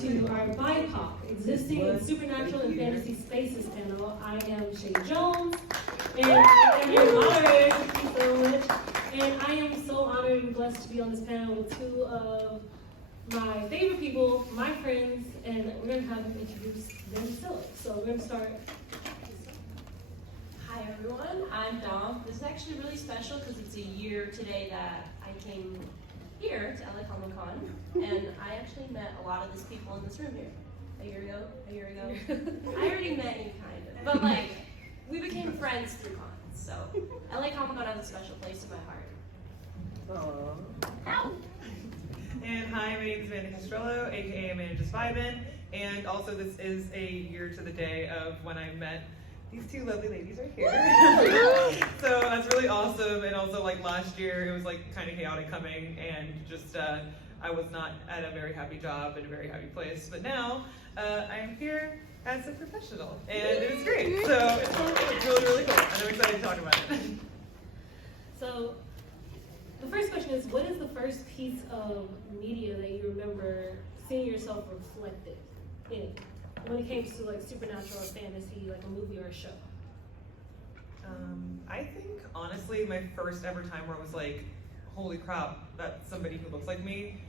to our BIPOC, Existing in Supernatural and Fantasy Spaces panel. I am Chae Jones, and I am your moderator. Thank you so much. And I am so honored and blessed to be on this panel with two of my favorite people, my friends, and we're going to have them introduce themselves. So we're going to start. Hi everyone, I'm Dom. This is actually really special because it's a year today that I came here to LA Comic Con, and I actually met a lot of these people in this room here. A year ago. I already met you kind of, but like, we became friends through cons, so LA Comic Con has a special place in my heart. Ow. And hi, my name is Castrillo, aka Amanda Vibin, and also this is a year to the day of when I met these two lovely ladies right here. So that's really awesome, and also like last year it was like kind of chaotic coming, and just I was not at a very happy job in a very happy place, but now I'm here as a professional, and it's great. So it's really, really cool, and I'm excited to talk about it. So the first question is, what is the first piece of media that you remember seeing yourself reflected in when it came to like supernatural or fantasy, like a movie or a show? I think honestly my first ever time where I was like, holy crap, that's somebody who looks like me,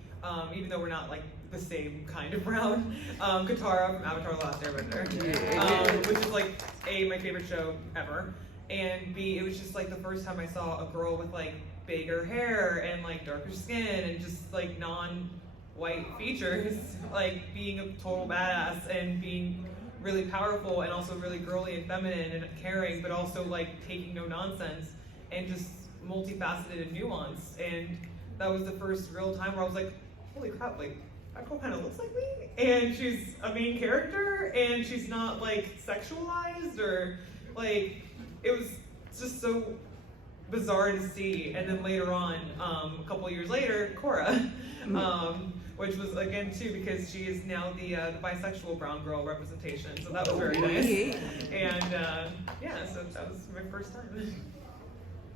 even though we're not like the same kind of brown. Katara from Avatar: The Last Airbender, which is like A, my favorite show ever, and B, it was just like the first time I saw a girl with like bigger hair and like darker skin and just like non-white features, like being a total badass and being really powerful and also really girly and feminine and caring, but also like taking no nonsense and just multifaceted and nuanced. And that was the first real time where I was like, holy crap, like that girl kind of looks like me, and she's a main character and she's not like sexualized or like, it was just so bizarre to see. And then later on, a couple years later, Cora, which was again too because she is now the bisexual brown girl representation, so that was very nice. And yeah, so that was my first time.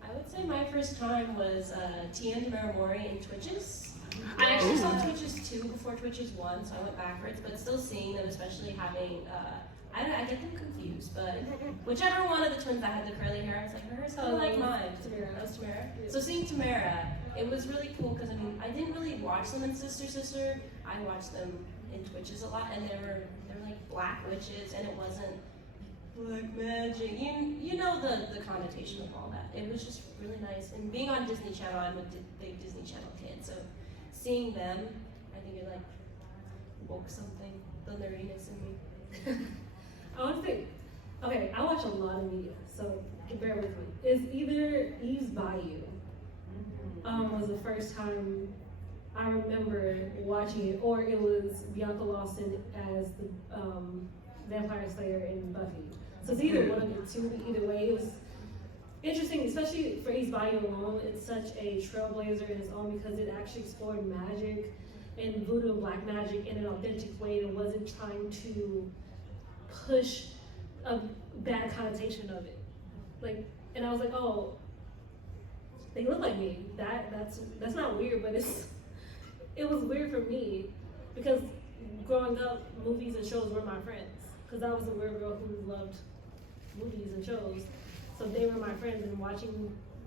I would say my first time was Tia and Maramori in Twitches. I actually saw Twitches 2 before Twitches 1, so I went backwards, but still seeing them, especially having, I get them confused, but whichever one of the twins that had the curly hair, I was like, her hair's kind of like mine. That was Tamara. So seeing Tamara, it was really cool because I mean, I didn't really watch them in Sister. I watched them in Twitches a lot, and they were like black witches, and it wasn't black magic. You know the connotation of all that. It was just really nice. And being on Disney Channel, I'm a big Disney Channel kid, so seeing them, I think it like woke something, the nerdiness in me. I want to say, okay, I watch a lot of media, so bear with me. It's either Eve's Bayou was the first time I remember watching it, or it was Bianca Lawson as the Vampire Slayer in Buffy. So it's either one of the two, but either way, it was interesting, especially for Eve's Bayou alone. It's such a trailblazer in its own because it actually explored magic and voodoo and black magic in an authentic way and wasn't trying to push a bad connotation of it. Like, and I was like, oh, they look like me. That's not weird, but it was weird for me because growing up, movies and shows were my friends. Because I was a weird girl who loved movies and shows, so they were my friends. And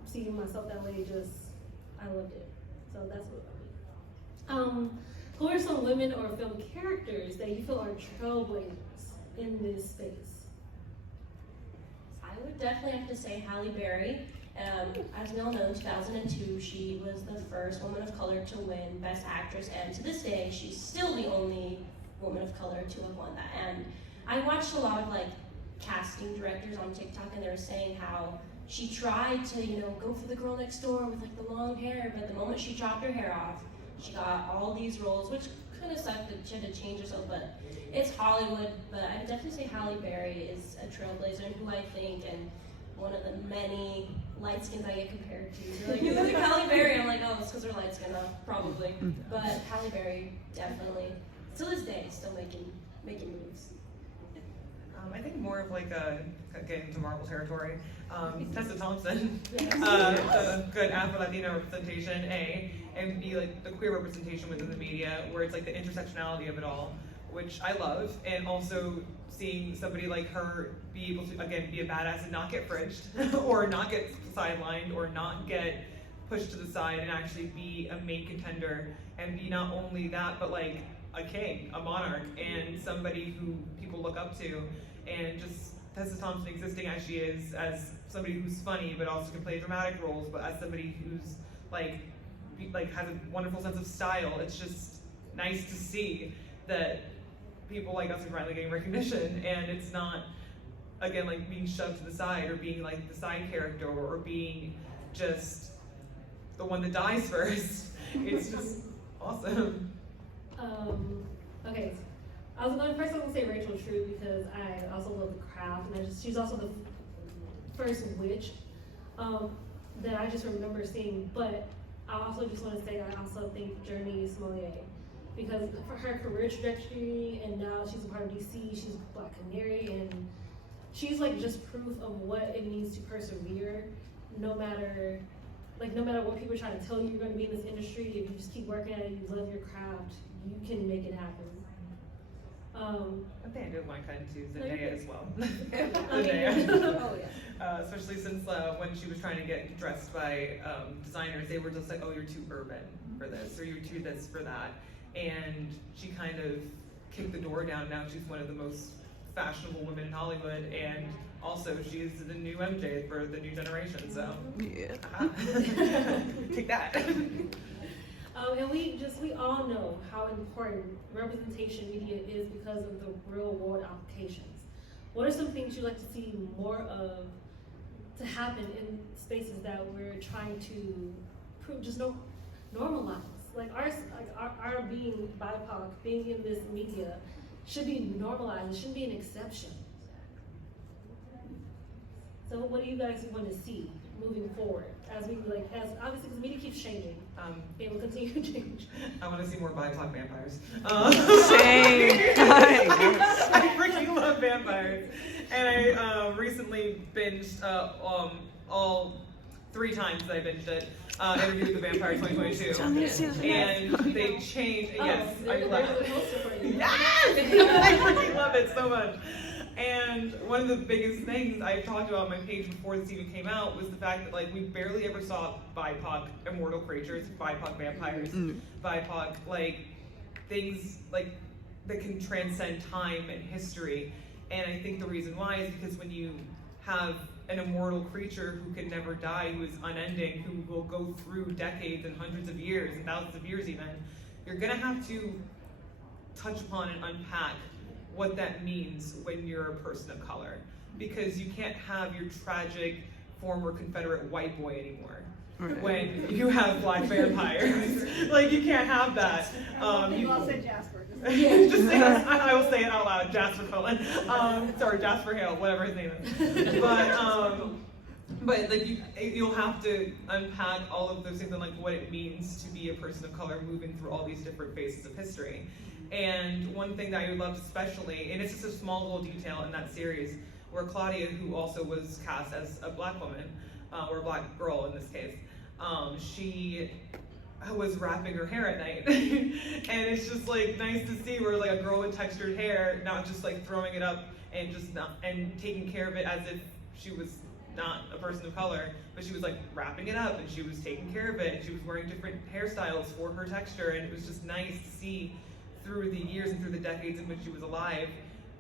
seeing myself that way, I loved it. So that's what I mean. Who are some women or film characters that you feel are trailblazers in this space? I would definitely have to say Halle Berry. As we all know, in 2002, she was the first woman of color to win Best Actress, and to this day, she's still the only woman of color to have won that. And I watched a lot of like casting directors on TikTok, and they were saying how she tried to, go for the girl next door with like the long hair, but the moment she chopped her hair off, she got all these roles, which kind of sucked that she had to change herself, but it's Hollywood. But I would definitely say Halle Berry is a trailblazer, and who I think, and one of the many light skins I get compared to. They're like, you look like Halle Berry. I'm like, oh, it's because they're light skinned, probably. But Halle Berry definitely, to this day, still making moves. I think more of like getting into Marvel territory. Tessa Thompson, Yes. a good Afro-Latina representation, A. and be like the queer representation within the media, where it's like the intersectionality of it all, which I love, and also seeing somebody like her be able to, again, be a badass and not get fridged, or not get sidelined, or not get pushed to the side, and actually be a main contender, and be not only that, but like a king, a monarch, and somebody who people look up to, and just Tessa Thompson existing as she is, as somebody who's funny, but also can play dramatic roles, but as somebody who's like has a wonderful sense of style. It's just nice to see that people like us are finally getting recognition, and it's not, again, like being shoved to the side, or being like the side character, or being just the one that dies first. It's just awesome. Okay, I was going to say Rachel True, because I also love the craft, and she's also the first witch that I just remember seeing. But I also just want to say I also think Journey Smollett, because for her career trajectory, and now she's a part of DC, she's a Black Canary, and she's like just proof of what it means to persevere, no matter what people are trying to tell you you're going to be in this industry. If you just keep working at it, you love your craft, you can make it happen. I think I do my kind too, Zendaya as well. Oh yeah. Especially since when she was trying to get dressed by designers, they were just like, oh, you're too urban for this, or you're too this for that. And she kind of kicked the door down. Now she's one of the most fashionable women in Hollywood, and also she's the new MJ for the new generation, so yeah. Take that. And we all know how important representation media is because of the real world applications. What are some things you'd like to see more of to happen in spaces that we're trying to normalize? Like our being BIPOC, being in this media should be normalized. It shouldn't be an exception. So what do you guys want to see moving forward as obviously because media keeps changing, it will continue to change. I want to see more BIPOC vampires. Same. I freaking love vampires, and I recently binged all 3 times that I binged it. Interview with the Vampire 2022, and they changed. Yes, I love it. Yes, I freaking love it so much. And one of the biggest things I talked about on my page before this even came out was the fact that like we barely ever saw BIPOC immortal creatures, BIPOC vampires, BIPOC like things like that can transcend time and history. And I think the reason why is because when you have an immortal creature who can never die, who is unending, who will go through decades and hundreds of years and thousands of years even, you're gonna have to touch upon and unpack what that means when you're a person of color. Because you can't have your tragic former Confederate white boy anymore. Right. When you have Black vampires. Like, you can't have that. I'll say Jasper. Just say, I will say it out loud, Jasper Cullen. Sorry, Jasper Hale, whatever his name is. But like you'll have to unpack all of those things and like what it means to be a person of color moving through all these different phases of history. And one thing that I loved especially, and it's just a small little detail in that series, where Claudia, who also was cast as a Black woman, or a Black girl in this case, she was wrapping her hair at night. And it's just like nice to see where like a girl with textured hair, not just like throwing it up and just not, and taking care of it as if she was not a person of color, but she was like wrapping it up and she was taking care of it, and she was wearing different hairstyles for her texture, and it was just nice to see through the years and through the decades in which she was alive,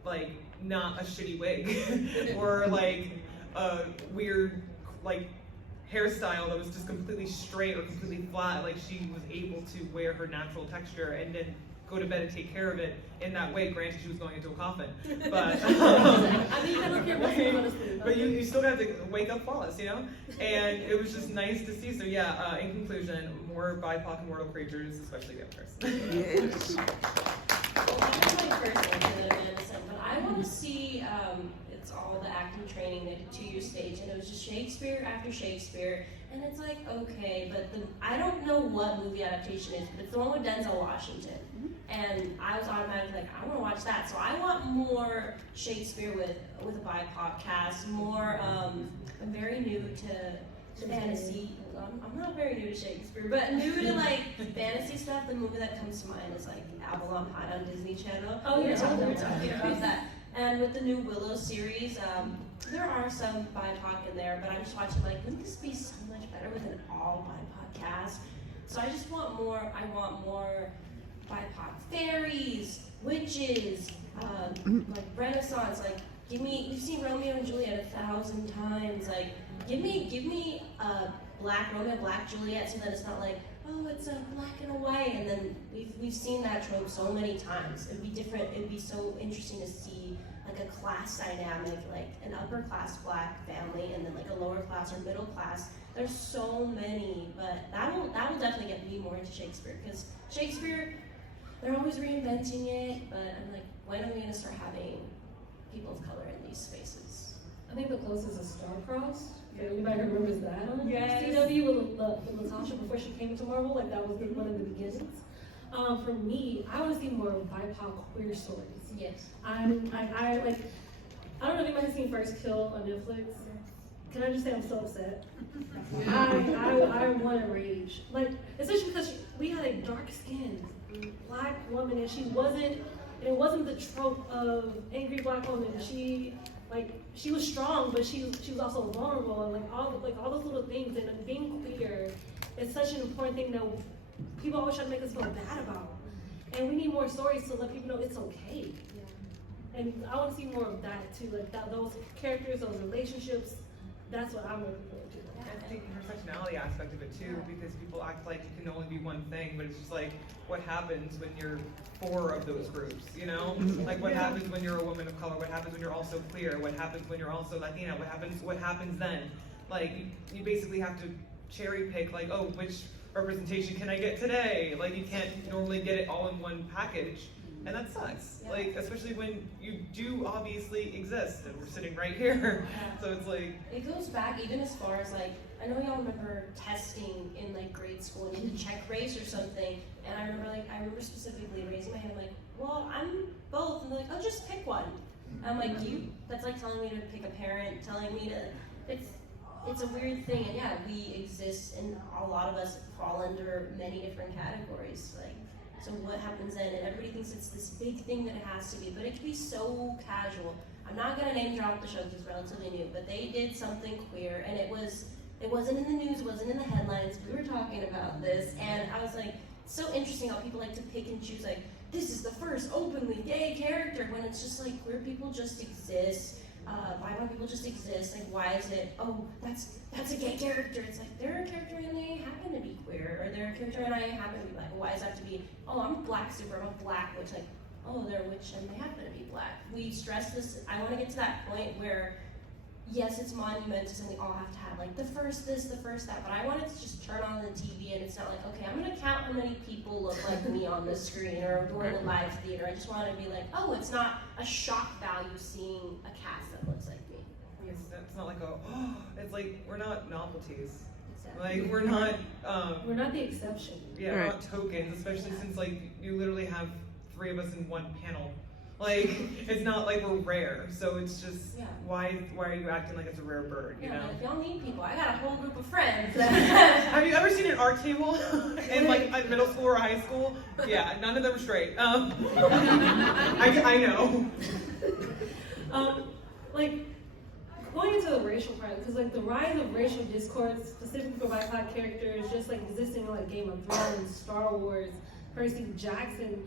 like not a shitty wig or like a weird like hairstyle that was just completely straight or completely flat. Like she was able to wear her natural texture and then go to bed and take care of it in that way. Granted, she was going into a coffin, but I mean, you gotta look at honestly. But you still got to wake up flawless, you know? And it was just nice to see. So yeah, in conclusion, more BIPOC immortal creatures, especially vampires. Yes. Well, that's my personal opinion, Amanda said, but I want to see, it's all the acting training they did 2 years stage, and it was just Shakespeare after Shakespeare, and it's like, okay, but I don't know what movie adaptation is, but it's the one with Denzel Washington. And I was automatically like, I want to watch that. So I want more Shakespeare with a BIPOC cast, more, I'm very new to fantasy. I'm not very new to Shakespeare, but new to like fantasy stuff. The movie that comes to mind is like Avalon High on Disney Channel. Oh, yeah. We were talking about that. And with the new Willow series, there are some BIPOC in there, but I'm just watching like, wouldn't this be so much better with an all BIPOC cast? So I just want more. I want more BIPOC fairies, witches, like Renaissance. Like, give me. You've seen Romeo and Juliet 1,000 times. Like, give me a black Romeo, black Juliet, so that it's not like, oh, it's a black and a white. And then we've seen that trope so many times. It'd be different. It'd be so interesting to see like a class dynamic, like an upper class black family, and then like a lower class or middle class. There's so many, but that will definitely get me more into Shakespeare, because Shakespeare, they're always reinventing it, but I'm like, when are we gonna start having people of color in these spaces? I think the closest is Star-Crossed. If anybody remembers that on Yes. CW with Latasha before she came into Marvel, like that was one of the beginnings. For me, I want to see more BIPOC queer stories. Yes. I don't know if anybody has seen First Kill on Netflix. Can I just say I'm so upset? I want to rage. Like, especially because we had a dark-skinned black woman, and it wasn't the trope of angry black woman. She was strong, but she was also vulnerable, and all those little things. And being queer is such an important thing that people always try to make us feel bad about. And we need more stories to let people know it's okay. And I want to see more of that too, like those characters, those relationships. That's what I'm looking forward to. I think the intersectionality aspect of it too, because people act like you can only be one thing, but it's just like, what happens when you're four of those groups, you know? Like, what happens when you're a woman of color? What happens when you're also queer? What happens when you're also Latina? What happens then? Like, you basically have to cherry pick, like, oh, which representation can I get today? Like, you can't normally get it all in one package. And that sucks. Yeah. Like, especially when you do obviously exist, and we're sitting right here. Yeah. So it's like, It goes back even as far as like, I know y'all remember testing in like grade school and you had to check race or something, and I remember specifically raising my hand like, well, I'm both, and they're like, oh, just pick one. I'm like, that's like telling me to pick a parent, telling me to, it's a weird thing, and yeah, we exist, and a lot of us fall under many different categories, like, so what happens then? And everybody thinks it's this big thing that it has to be, but it can be so casual. I'm not gonna name drop the show because it's relatively new, but they did something queer, and it wasn't in the news, it wasn't in the headlines. We were talking about this, and I was like, it's so interesting how people like to pick and choose, like, this is the first openly gay character, when it's just like, queer people just exist, BIPOC people just exist. Like, why is it, oh, that's a gay character? It's like, they're a character and they happen to be queer, or they're a character and I happen to be black. Why does it have to be, oh, I'm a black super, I'm a black witch? Like, oh, they're a witch and they happen to be black. We stress this. I want to get to that point where, yes, it's monumentous and we all have to have like the first this, the first that, but I want it to just turn on the TV and it's not like, okay, I'm going to count how many people look like me on the screen or during the live theater. I just want it to be like, oh, it's not a shock value seeing a cast that looks like me. it's not like it's like, we're not novelties. Exactly. Like, we're not, We're not the exception. yeah, we're not tokens, especially since like, you literally have 3 of us in one panel. Like, it's not like we're rare, so it's just, why are you acting like it's a rare bird, you know? But if y'all need people, I got a whole group of friends. Have you ever seen an art table in like middle school or high school? Yeah, none of them are straight. I know. Like, going into the racial part, because like the rise of racial discourse, specifically for BIPOC characters, just like existing in like Game of Thrones, Star Wars, Percy Jackson,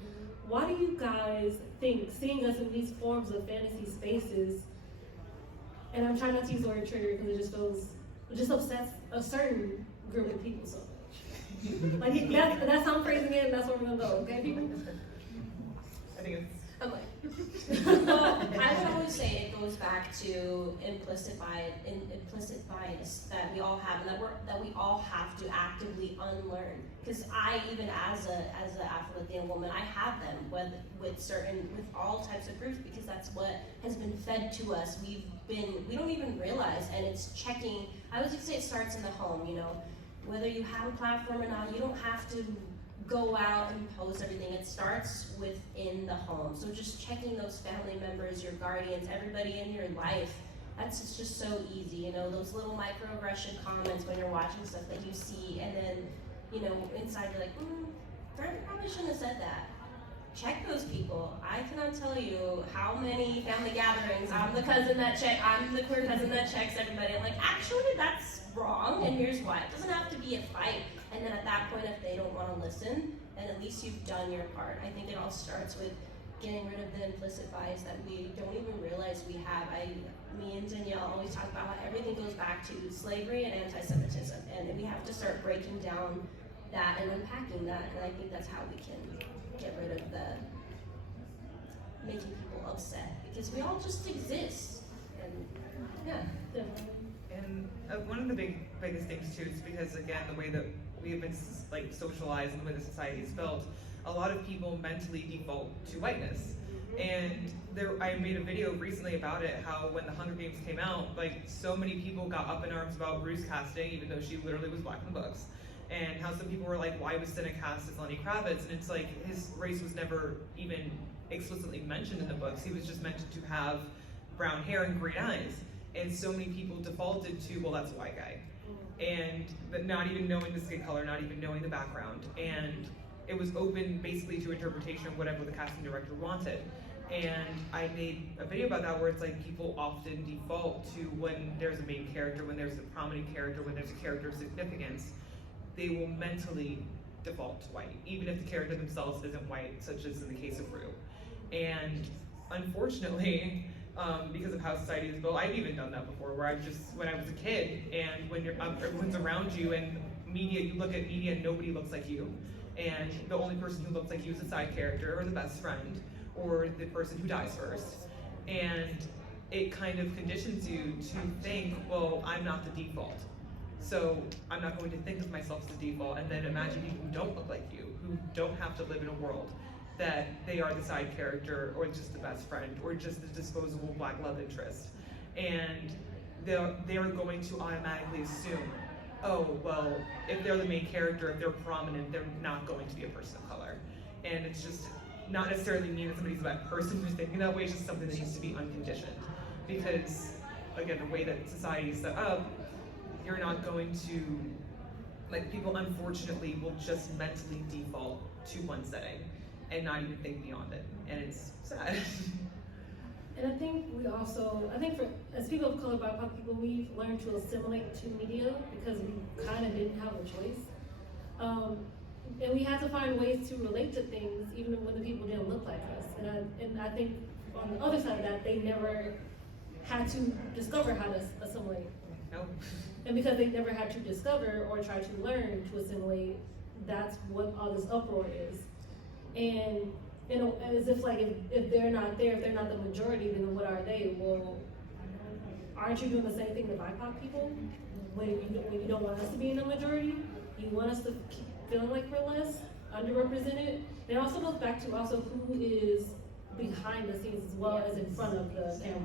why do you guys think seeing us in these forms of fantasy spaces, and I'm trying not to use the word trigger because it just upsets a certain group of people so much. Like, that's how I'm phrasing it, and that's where we're gonna go, okay, people? I think it's, I'm like, well, I would always say it goes back to implicit bias that we all have, and that we all have to actively unlearn. Because I, even as an Afro-Latina woman, I have them with all types of groups, because that's what has been fed to us. We don't even realize, and it's checking. I always say it starts in the home. You know, whether you have a platform or not, you don't have to go out and post everything. It starts within the home. So just checking those family members, your guardians, everybody in your life. that's just so easy, you know, those little microaggression comments when you're watching stuff that you see, and then, you know, inside you're like, I probably shouldn't have said that. Check those people. I cannot tell you how many family gatherings I'm the queer cousin that checks everybody. I'm like, actually, that's wrong, and here's why. It doesn't have to be a fight. And then at that point, if they don't want to listen, then at least you've done your part. I think it all starts with getting rid of the implicit bias that we don't even realize we have. Me and Danielle always talk about how everything goes back to slavery and anti-Semitism, and we have to start breaking down that and unpacking that, and I think that's how we can get rid of the making people upset, because we all just exist, and yeah. Definitely. And one of the biggest things too is because, again, the way that we have been like socialized and the way the society is built, a lot of people mentally default to whiteness. And I made a video recently about it, how when the Hunger Games came out, like so many people got up in arms about Ruth's casting, even though she literally was black in the books. And how some people were like, why was Cinna cast as Lenny Kravitz? And it's like, his race was never even explicitly mentioned in the books. He was just mentioned to have brown hair and green eyes. And so many people defaulted to, well, that's a white guy. And but not even knowing the skin color, not even knowing the background. And it was open basically to interpretation of whatever the casting director wanted. And I made a video about that where it's like people often default to when there's a main character, when there's a prominent character, when there's a character of significance, they will mentally default to white, even if the character themselves isn't white, such as in the case of Rue. And unfortunately, because of how society is built, I've even done that before, where when I was a kid, and when everyone's around you, and media, you look at media and nobody looks like you, and the only person who looks like you is the side character, or the best friend, or the person who dies first. And it kind of conditions you to think, well, I'm not the default, so I'm not going to think of myself as the default, and then imagine people who don't look like you, who don't have to live in a world that they are the side character, or just the best friend, or just the disposable black love interest. And they're going to automatically assume, oh, well, if they're the main character, if they're prominent, they're not going to be a person of color. And it's just not necessarily mean that somebody's a bad person who's thinking that way, it's just something that needs to be unconditioned. Because, again, the way that society is set up, you're not going to, like, people unfortunately will just mentally default to one setting and not even think beyond it, and it's sad. And I think for, as people of color, BIPOC people, we've learned to assimilate to media because we kind of didn't have a choice. And we had to find ways to relate to things even when the people didn't look like us. And I think on the other side of that, they never had to discover how to assimilate. Nope. And because they never had to discover or try to learn to assimilate, that's what all this uproar is. And you know, as if like if they're not there, if they're not the majority, then what are they? Well, aren't you doing the same thing to BIPOC people? When you don't want us to be in the majority, you want us to keep feeling like we're less underrepresented. It also goes back to also who is behind the scenes as well as in front of the camera.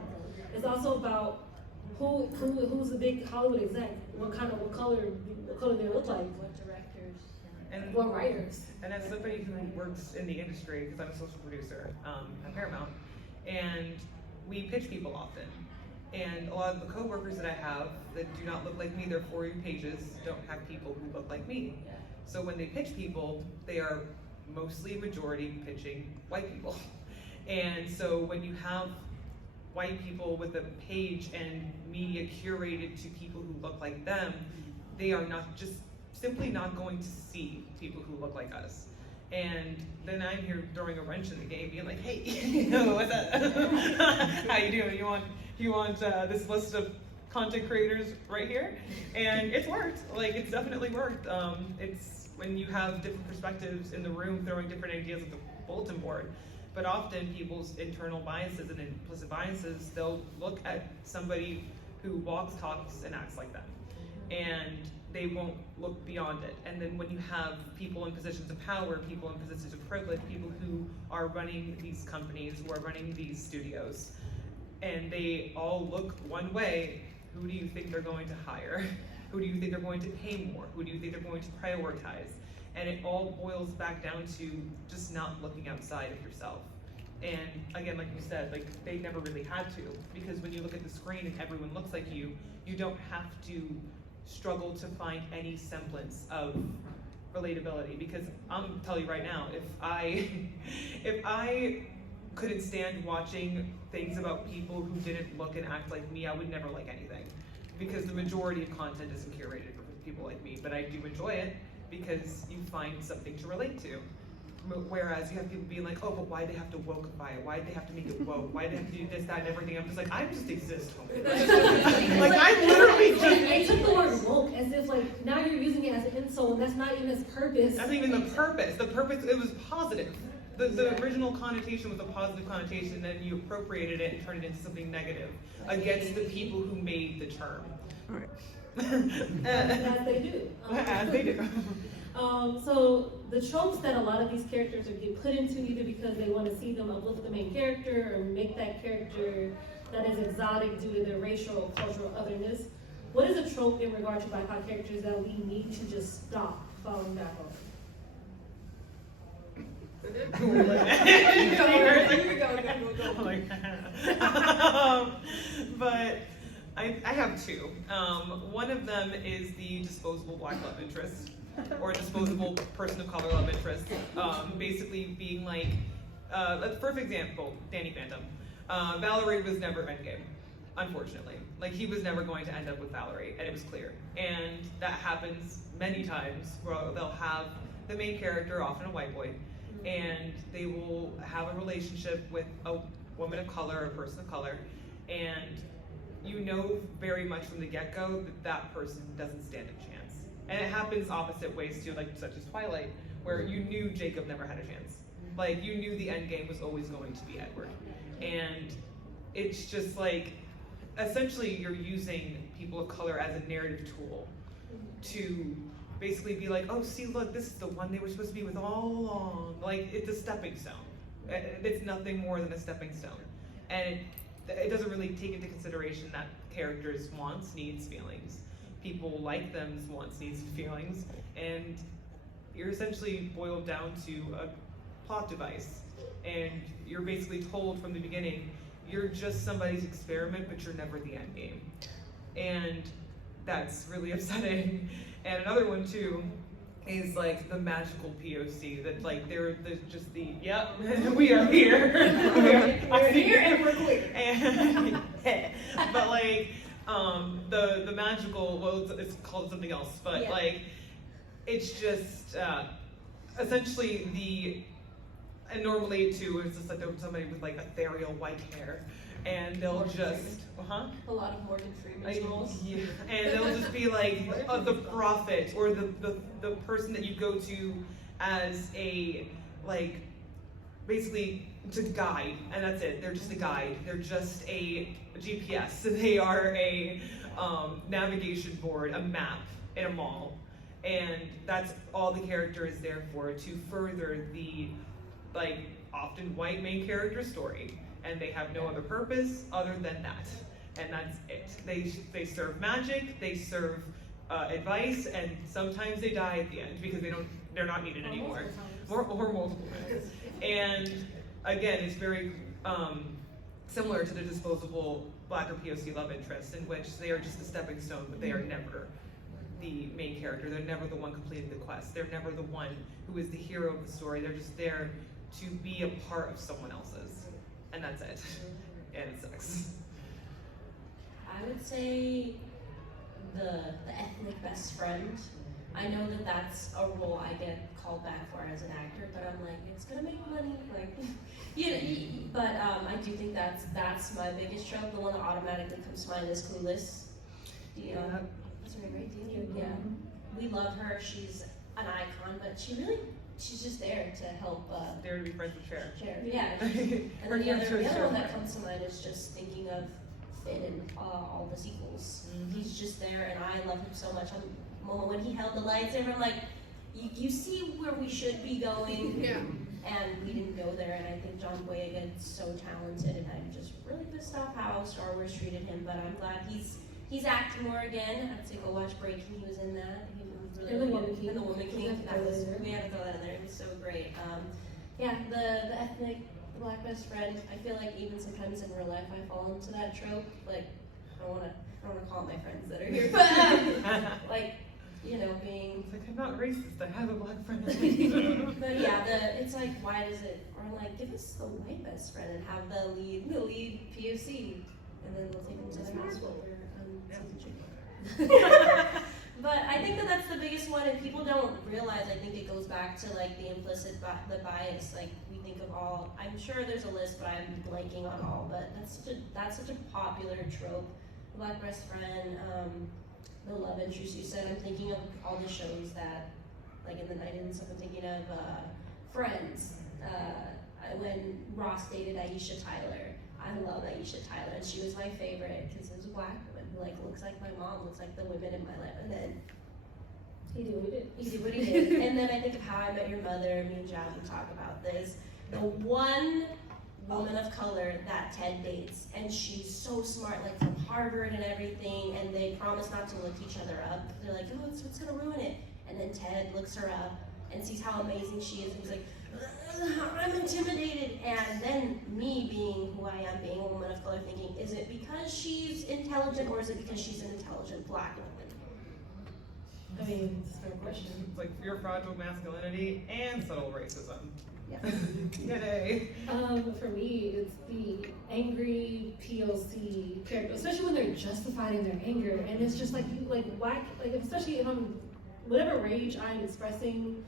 It's also about who's the big Hollywood exec, what color they look like, What directors? And what writers. And as somebody who works in the industry, because I'm a social producer at Paramount, and we pitch people often. And a lot of the coworkers that I have that do not look like me, their For You pages don't have people who look like me. So when they pitch people, they are mostly majority pitching white people. And so when you have white people with a page and media curated to people who look like them, they are simply not going to see people who look like us. And then I'm here throwing a wrench in the game, being like, hey, what's up? How you doing? You want this list of content creators right here? And it's worked. Like, it's definitely worked. It's when you have different perspectives in the room, throwing different ideas at the bulletin board. But often people's internal biases and implicit biases, they'll look at somebody who walks, talks, and acts like them. And they won't look beyond it. And then when you have people in positions of power, people in positions of privilege, people who are running these companies, who are running these studios, and they all look one way, who do you think they're going to hire? Who do you think they're going to pay more? Who do you think they're going to prioritize? And it all boils back down to just not looking outside of yourself. And again, like you said, like they never really had to, because when you look at the screen and everyone looks like you don't have to struggle to find any semblance of relatability. Because I'm telling you right now, if I couldn't stand watching things about people who didn't look and act like me, I would never like anything. Because the majority of content isn't curated for people like me, but I do enjoy it because you find something to relate to. Whereas you have people being like, oh, but why'd they have to wokeify it? Why'd they have to make it woke? Why'd they have to do this, that, and everything? I'm just like, I just exist. Like, I literally just... They took the word woke as if, like, now you're using it as an insult, and that's not even its purpose. That's not even the purpose. The purpose, it was positive. The original connotation was a positive connotation, then you appropriated it and turned it into something negative against the people who made the term. As they do. As they do. So the tropes that a lot of these characters get put into, either because they want to see them uplift the main character or make that character that is exotic due to their racial or cultural otherness. What is a trope in regard to BIPOC characters that we need to just stop falling back on? But I have two. One of them is the disposable black love interest, or disposable person of color love interest. Basically being like, perfect example, Danny Phantom. Valerie was never endgame, unfortunately. Like, he was never going to end up with Valerie, and it was clear. And that happens many times where they'll have the main character, often a white boy, and they will have a relationship with a woman of color, a person of color, and you know very much from the get-go that that person doesn't stand a chance. And it happens opposite ways too, like such as Twilight, where you knew Jacob never had a chance. Like, you knew the end game was always going to be Edward. And it's just like, essentially you're using people of color as a narrative tool to basically be like, oh, see, look, this is the one they were supposed to be with all along. Like, it's a stepping stone. It's nothing more than a stepping stone. And it doesn't really take into consideration that characters' wants, needs, feelings. People like them's wants, needs, and feelings. And you're essentially boiled down to a plot device. And you're basically told from the beginning, you're just somebody's experiment, but you're never the end game. And that's really upsetting. And another one too is like the magical POC, that like they're just the, yep, we are here. We're here and we're clear. And, but like the magical, well, it's called something else, but Yeah. like it's just essentially and normally too, it's just like somebody with like ethereal white hair, and they'll just, A lot of Morgan Freeman's roles. yeah. And they'll just be like the prophet, or the person that you go to as a, like, basically to guide, and that's it. They're just a guide. They're just a GPS. They are a navigation board, a map in a mall, and that's all the character is there for, to further the, like, often white main character story. And they have no other purpose other than that, and that's it. They serve magic, they serve advice, and sometimes they die at the end because they're not needed anymore, or multiple times. And again, it's very similar to the disposable black or POC love interest, in which they are just a stepping stone, but they are never the main character. They're never the one completing the quest. They're never the one who is the hero of the story. They're just there to be a part of someone else's. And that's it. And it sucks. I would say the ethnic best friend. I know that that's a role I get called back for as an actor, but I'm like, it's gonna make money, like, but I do think that's my biggest trope. The one that automatically comes to mind is Clueless. You know, that's her name, right? Yeah. We love her. She's an icon, but she's just there to help. There to be friends with Cher. Yeah. And then the other one that comes to mind is just thinking of Finn and all the sequels. Mm-hmm. He's just there, and I love him so much. When he held the lightsaber, I'm like, you see where we should be going, Yeah. and we didn't go there. And I think John Boyega is so talented, and I'm just really pissed off how Star Wars treated him. But I'm glad he's acting more again. I'd say go watch Breaking. He was in that. He was really And the good. Woman King. And the Woman King. We had to throw that in there. It was so great. Yeah, the the black best friend. I feel like even sometimes in real life I fall into that trope. Like, I don't wanna call out my friends that are here, but like, you know, being. It's like, I'm not racist, I have a black friend. But yeah, it's like, why does it, or like, give us the white best friend and have the lead POC, and then we'll take them to their house while we're But I think that's the biggest one, and people don't realize. I think it goes back to like the implicit the bias. Like we think of all. I'm sure there's a list, but I'm blanking on all. But that's such a popular trope. Black best friend, the love interest. You said. I'm thinking of all the shows that, like in the 90s. I'm thinking of Friends. When Ross dated Aisha Tyler. I love Aisha Tyler, and she was my favorite because it was a black woman who like looks like my mom, looks like the women in my life, and then He did what he did. he did what he did. And then I think of How I Met Your Mother. Me and Jazz will talk about this. The one woman of color that Ted dates, and she's so smart, like from Harvard and everything, and they promise not to look each other up. They're like, oh, it's gonna ruin it. And then Ted looks her up and sees how amazing she is, and he's like, I'm intimidated. And then me being who I am, being a woman of color, thinking, is it because she's intelligent or is it because she's an intelligent black woman? I mean, it's a fair question. It's like pure fragile masculinity and subtle racism. Yeah. Yay. For me, it's the angry POC character, especially when they're justified in their anger, and it's just like why, like especially if I'm whatever rage I'm expressing,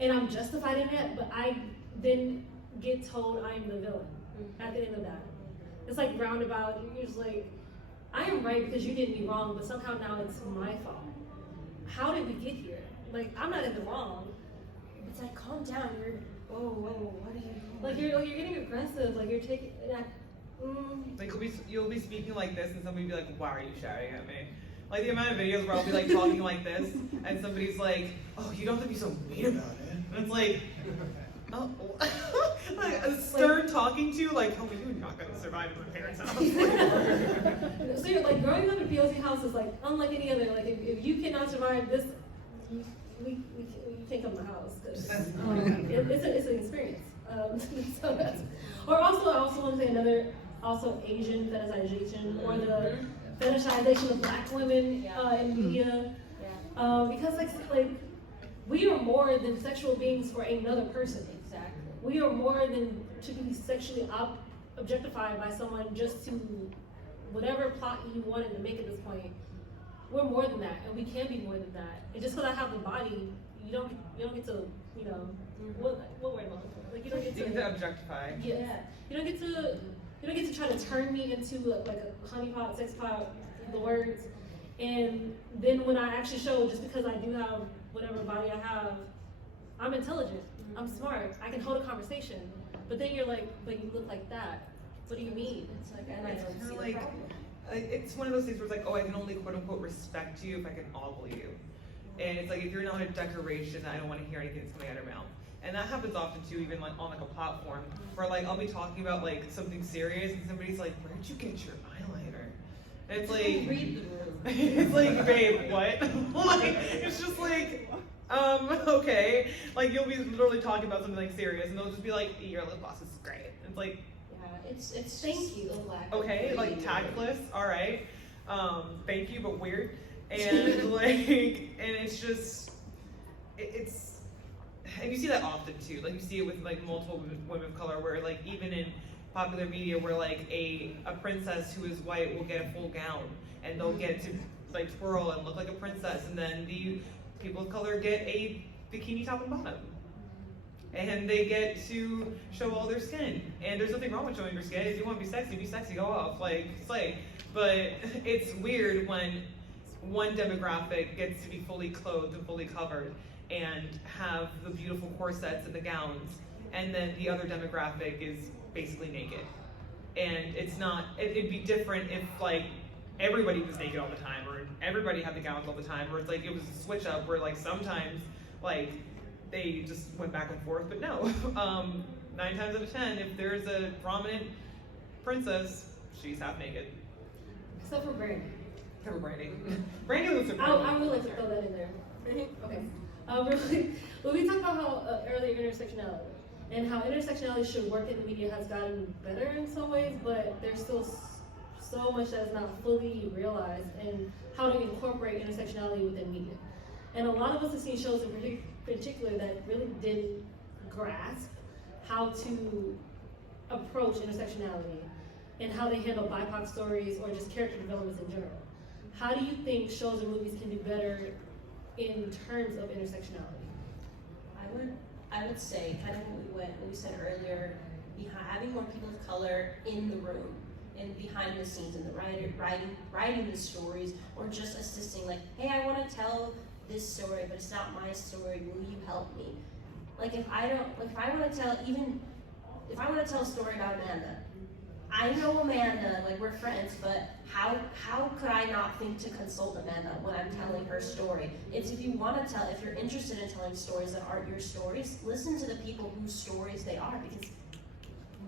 and I'm justified in it, but I then get told I'm the villain at the end of that. It's like roundabout. You're just like, I am right because you did me wrong, but somehow now it's my fault. How did we get here? Like, I'm not in the wrong. It's like, calm down. Whoa, what are you doing? Like, you're getting aggressive. Like, you're taking. Like you'll be speaking like this, and somebody will be like, "Why are you shouting at me?" Like the amount of videos where I'll be like talking like this, and somebody's like, "Oh, you don't have to be so mean about it." And it's like, oh, like a stern talking to, like, "Oh, you're not gonna survive in my parents' house." So you're like growing up in POC house is like unlike any other. Like if you cannot survive this, you can't come to the house because it's an experience. So that's, or also I also want to say another also Asian fetishization or the fetishization of black women in media because like we are more than sexual beings for another person. Exactly. We are more than to be sexually objectified by someone just to whatever plot you wanted to make at this point. We're more than that, and we can be more than that. And just because I have the body, you don't get to, you know, what word am I looking for? Like you don't get You to get to objectify. Yeah. You don't get to try to turn me into like a honeypot, sex pot, the words. And then when I actually show, just because I do have whatever body I have, I'm intelligent, I'm smart, I can hold a conversation. But then you're like, but you look like that. What do you mean? It's like, and I It's don't kinda see the like- problem. It's one of those things where it's like, oh, I can only quote unquote respect you if I can ogle you. And it's like, if you're not a decoration, I don't want to hear anything that's coming out of your mouth. And that happens often too, even like on like a platform, where like I'll be talking about like something serious, and somebody's like, "Where'd you get your eyeliner?" And it's like, Read the room. it's like, babe, what? Like, it's just like, okay. Like you'll be literally talking about something like serious, and they'll just be like, "Your lip gloss is great." It's like, Yeah, it's Thank you. the lack of okay, like reading. tactless, all right. Thank you, but weird. And like, and it's just, it's. And you see that often too. Like you see it with like multiple women of color, where like even in popular media, where like a princess who is white will get a full gown, and they'll get to like twirl and look like a princess, and then the people of color get a bikini top and bottom, and they get to show all their skin. And there's nothing wrong with showing your skin. If you want to be sexy, go off, like slay. But it's weird when one demographic gets to be fully clothed and fully covered and have the beautiful corsets and the gowns, and then the other demographic is basically naked. And it's not, it'd be different if like everybody was naked all the time, or everybody had the gowns all the time, or it's like it was a switch up where like sometimes like they just went back and forth. But no, 9 times out of 10, if there's a prominent princess, she's half naked. Except for Brandy. Cover Brandy. Brandy looks I would like to throw that in there. Okay. Really, when we talk about how earlier intersectionality, and how intersectionality should work in the media has gotten better in some ways, but there's still so much that is not fully realized, and how to incorporate intersectionality within media. And a lot of us have seen shows in particular that really didn't grasp how to approach intersectionality and how they handle BIPOC stories or just character developments in general. How do you think shows and movies can do better in terms of intersectionality? I would say kind of what we said earlier, having more people of color in the room and behind the scenes and the writing the stories, or just assisting, like, hey, I want to tell this story, but it's not my story. Will you help me? Like, if I want to tell a story about Amanda, I know Amanda, like, we're friends, but how could I not think to consult Amanda when I'm telling her story? It's if you're interested in telling stories that aren't your stories, listen to the people whose stories they are, because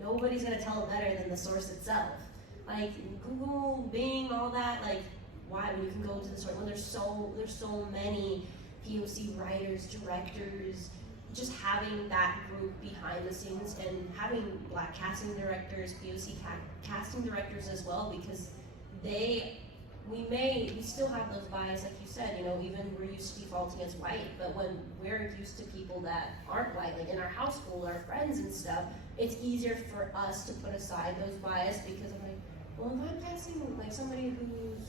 nobody's gonna tell it better than the source itself. Like, Google, Bing, all that, like, why, when you can go to the source, when there's so many POC writers, directors, just having that group behind the scenes, and having Black casting directors, POC casting directors as well, because we still have those bias, like you said, even we're used to defaulting as white, but when we're used to people that aren't white, like in our household, our friends and stuff, it's easier for us to put aside those bias, because I'm like, well, if I'm casting like somebody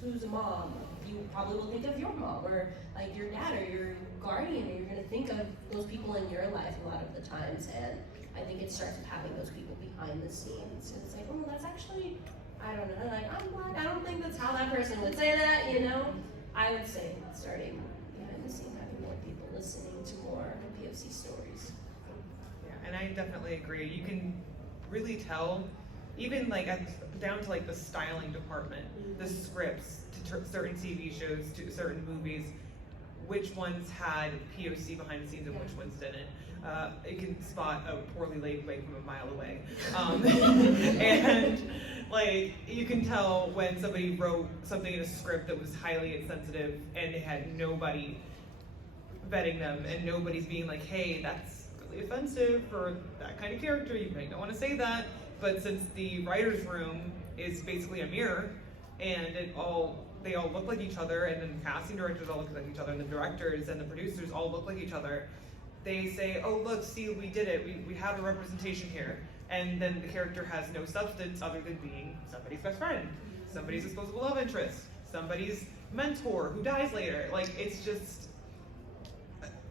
who's a mom, you probably will think of your mom, or like your dad, or your guardian, or you're gonna think of those people in your life a lot of the times, and I think it starts with having those people behind the scenes, and it's like, oh, that's actually, I don't know, like, I'm Black, I don't think that's how that person would say that, I would say starting behind the scenes, having more people listening to more POC stories. Yeah, and I definitely agree. You can really tell, even like down to like the styling department, the scripts to certain TV shows, to certain movies, which ones had POC behind the scenes and which ones didn't. You can spot a poorly laid wig from a mile away. And like, you can tell when somebody wrote something in a script that was highly insensitive and they had nobody vetting them, and nobody's being like, hey, that's really offensive for that kind of character, you might not want to say that. But since the writer's room is basically a mirror, and they all look like each other, and then the casting directors all look like each other, and the directors and the producers all look like each other, they say, oh, look, see, we did it, we have a representation here. And then the character has no substance other than being somebody's best friend, somebody's disposable love interest, somebody's mentor who dies later. Like, it's just,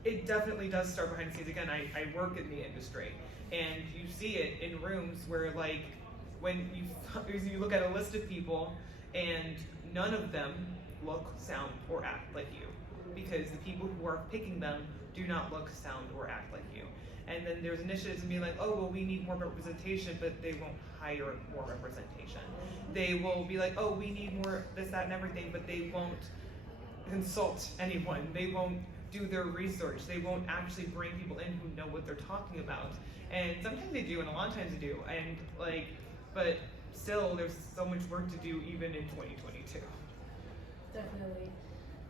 it definitely does start behind the scenes. Again, I work in the industry, and you see it in rooms where, like, when you look at a list of people and none of them look, sound, or act like you, because the people who are picking them do not look, sound, or act like you. And then there's initiatives to be like, oh, well, we need more representation, but they won't hire more representation. They will be like, oh, we need more this, that, and everything, but they won't consult anyone. They won't do their research. They won't actually bring people in who know what they're talking about. And sometimes they do, and a lot of times they do. And like, but still, there's so much work to do even in 2022. Definitely.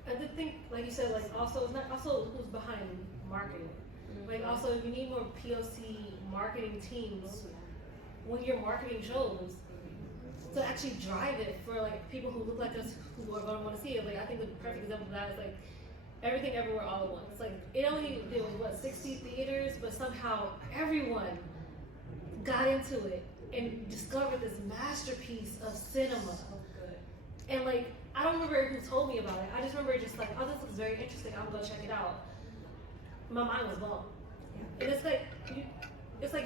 I did think, like you said, like also who's behind marketing. Like, also, you need more POC marketing teams when you're marketing shows to actually drive it for like people who look like us who are going to want to see it. Like, I think the perfect example of that is like Everything Everywhere All at Once. Like, it only did 60 theaters, but somehow everyone got into it and discovered this masterpiece of cinema. And like, I don't remember who told me about it. I just remember just like, oh, this looks very interesting. I'm gonna check it out. My mind was blown. And it's like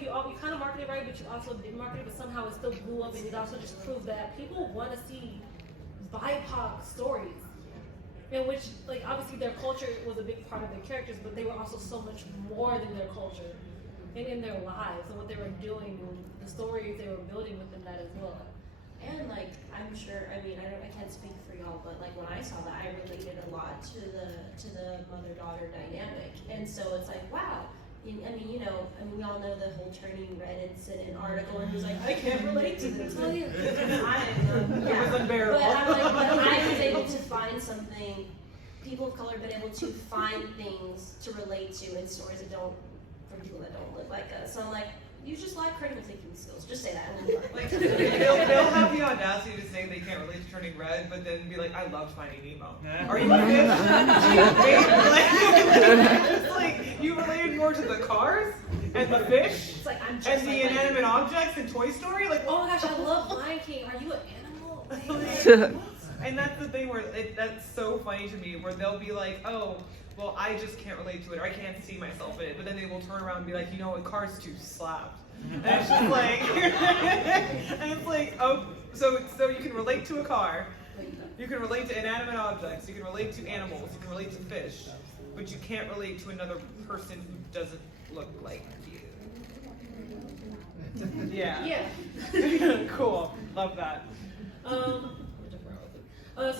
you kind of marketed it right, but you also didn't market it, but somehow it still blew up, and it also just proved that people want to see BIPOC stories, in which, like, obviously their culture was a big part of their characters, but they were also so much more than their culture, and in their lives and what they were doing, and the stories they were building within that as well. And like, I'm sure, I mean, I can't speak for y'all, but like when I saw that, I related a lot to the mother-daughter dynamic. And so it's like, wow. I mean, we all know the whole turning red incident article, and who's like, I can't relate to this. Well, yeah. It was unbearable. But I was able to find something, people of color have been able to find things to relate to in stories that don't, for for people that don't look like us. So I'm like, you just lack critical thinking skills. Just say that. Like, they'll have the audacity to say they can't relate to turning red, but then be like, I loved Finding Nemo. Are you a fish? It's like, you related more to the cars and the fish It's like, I'm just and the like inanimate objects in Toy Story? Like, oh my gosh, I love Lion King. Are you an animal? and that's the thing where that's so funny to me, where they'll be like, oh, well, I just can't relate to it, or I can't see myself in it. But then they will turn around and be like, you know what, Cars 2 slapped. And it's just like, and it's like, oh, so you can relate to a car, you can relate to inanimate objects, you can relate to animals, you can relate to fish, but you can't relate to another person who doesn't look like you. Yeah. Cool. Love that. So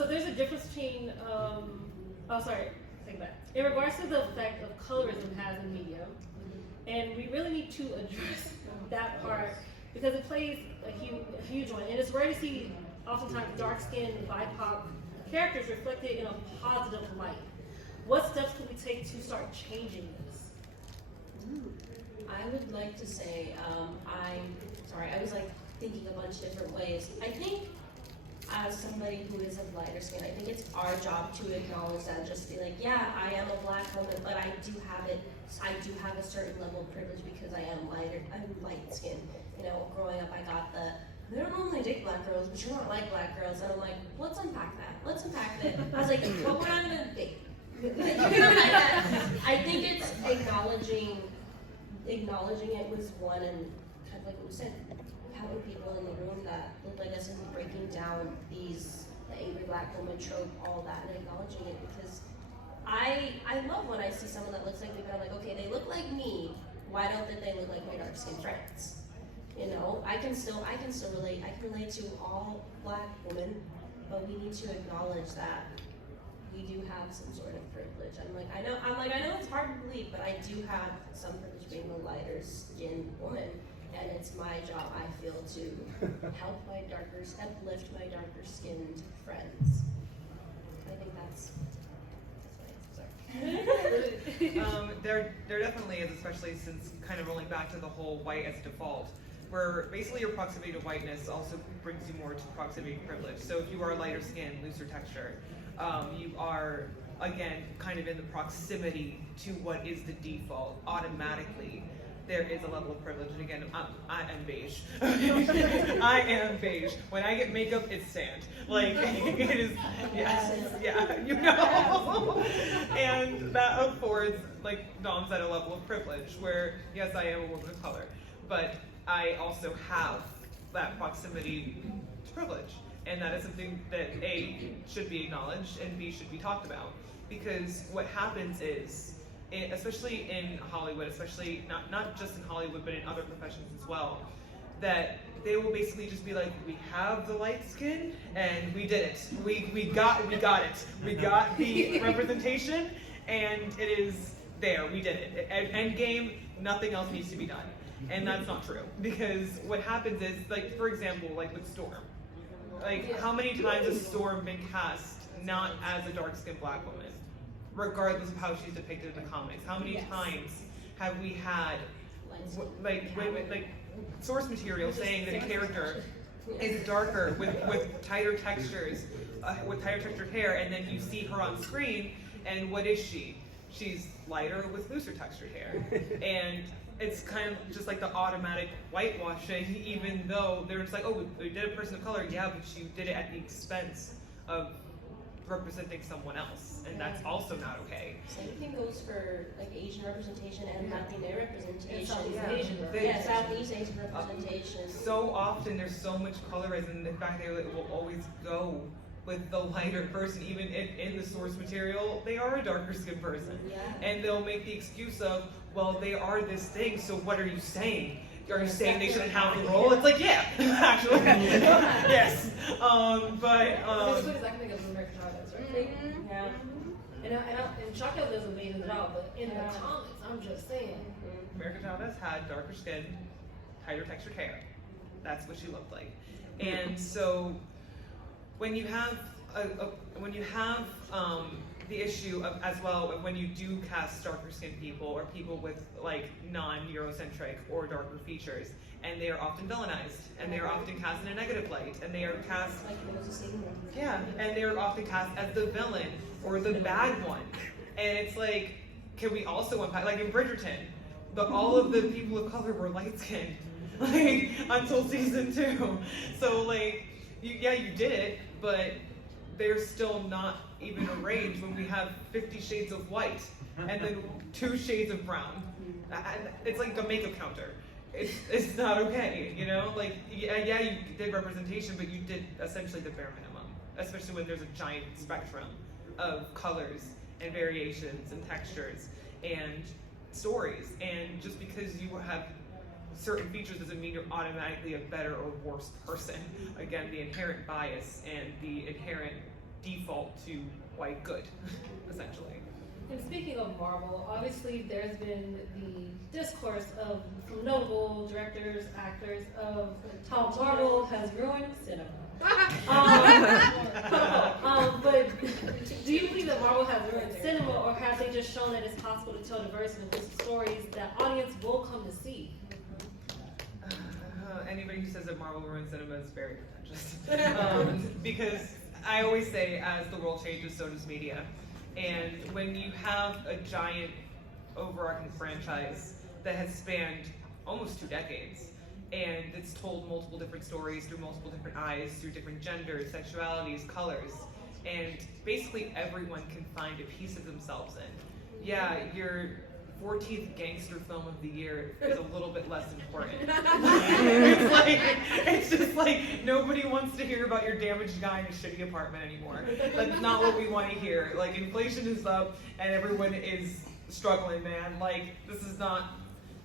there's a difference between, take that. In regards to the effect of colorism has in media, and we really need to address that part because it plays a huge one. And it's rare to see oftentimes dark-skinned BIPOC characters reflected in a positive light. What steps can we take to start changing this? I would like to say, I was like thinking a bunch of different ways. I think as somebody who is of lighter skin, I think it's our job to acknowledge that, just be like, yeah, I am a black woman, but I do have a certain level of privilege because I'm light skinned. You know, growing up I got they don't normally date black girls, but you're not like black girls. And I'm like, let's unpack that. I was like, well, we're not gonna date. I think it's acknowledging it was one, and kind of like what we said, having people in the room that look like us and breaking down the angry black woman trope, all that, and acknowledging it, because I love when I see someone that looks like me, but I'm like, okay, they look like me, why don't they look like my dark-skinned friends? You know, I can still relate. I can relate to all black women, but we need to acknowledge that we do have some sort of privilege. I know it's hard to believe, but I do have some privilege being a lighter skinned woman, and it's my job, I feel, to uplift my darker skinned friends. I think that's There definitely is, especially since kind of rolling back to the whole white as default, where basically your proximity to whiteness also brings you more to proximity to privilege. So if you are lighter skin, looser texture, you are, again, kind of in the proximity to what is the default automatically. There is a level of privilege, and again, I am beige. I am beige. When I get makeup, it's sand. Like, it is, yes, yeah, you know. And that affords, like Dom said, a level of privilege, where, yes, I am a woman of color, but I also have that proximity to privilege. And that is something that A, should be acknowledged, and B, should be talked about. Because what happens is, especially in Hollywood, especially not just in Hollywood, but in other professions as well, that they will basically just be like, we have the light skin, and we did it. We got it. We got the representation, and it is there. We did it. End game. Nothing else needs to be done. And that's not true, because what happens is, like, for example, like with Storm. Like, how many times has Storm been cast not as a dark-skinned black woman, regardless of how she's depicted in the comics? How many times have we had, like source material saying that a character is darker with tighter textures, with tighter textured hair, and then you see her on screen, and what is she? She's lighter with looser textured hair. And it's kind of just like the automatic whitewashing, even though they're just like, oh, we did a person of color, yeah, but you did it at the expense of representing someone else, and that's also not okay. Same thing goes for like Asian representation and Latina representation. Southeast Asian representation. So often there's so much colorism, the fact that it will always go with the lighter person, even if in the source material they are a darker skinned person. Yeah. And they'll make the excuse of, well, they are this thing, so what are you saying? Are you saying they shouldn't have the role? It's like, yeah, actually, yes. It's funny, I can think of American Horror, right? Yeah. And Chae does an amazing job, but in the comics, I'm just saying. America Chavez had darker skin, tighter textured hair. That's what she looked like. And so when you have the issue of, as well, of when you do cast darker skinned people or people with like non-Eurocentric or darker features, and they are often villainized, and they are often cast in a negative light, and they are cast, and they are often cast as the villain or the bad one. And it's like, can we also unpack, like in Bridgerton, all of the people of color were light skinned, like until season 2. So like, you did it, but they're still not even a range when we have 50 shades of white and then 2 shades of brown. It's like a makeup counter. It's not okay, you know? Like, yeah, you did representation, but you did essentially the bare minimum, especially when there's a giant spectrum of colors and variations and textures and stories. And just because you have certain features doesn't mean you're automatically a better or worse person. Again, the inherent bias and the inherent default to white good, essentially. And speaking of Marvel, obviously there's been the discourse of from notable directors, actors of how Marvel has ruined cinema. But do you believe that Marvel has ruined cinema, or have they just shown that it's possible to tell diverse and inclusive stories that audience will come to see? Anybody who says that Marvel ruined cinema is very pretentious. Because I always say, as the world changes, so does media. And when you have a giant overarching franchise that has spanned almost 2 decades, and it's told multiple different stories through multiple different eyes, through different genders, sexualities, colors, and basically everyone can find a piece of themselves in. Yeah, your 14th gangster film of the year is a little bit less important. It's just like, nobody wants to hear about your damaged guy in a shitty apartment anymore. That's not what we want to hear. Like, inflation is up and everyone is struggling, man. Like, this is not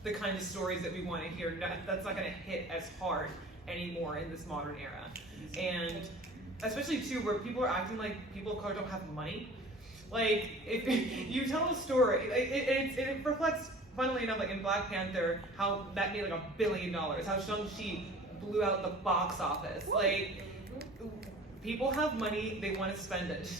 the kind of stories that we want to hear. That's not going to hit as hard anymore in this modern era. And especially too, where people are acting like people of color don't have money. Like, if you tell a story, it reflects, funnily enough, like in Black Panther, how that made like $1 billion, how Shang-Chi blew out the box office. Like, people have money, they want to spend it.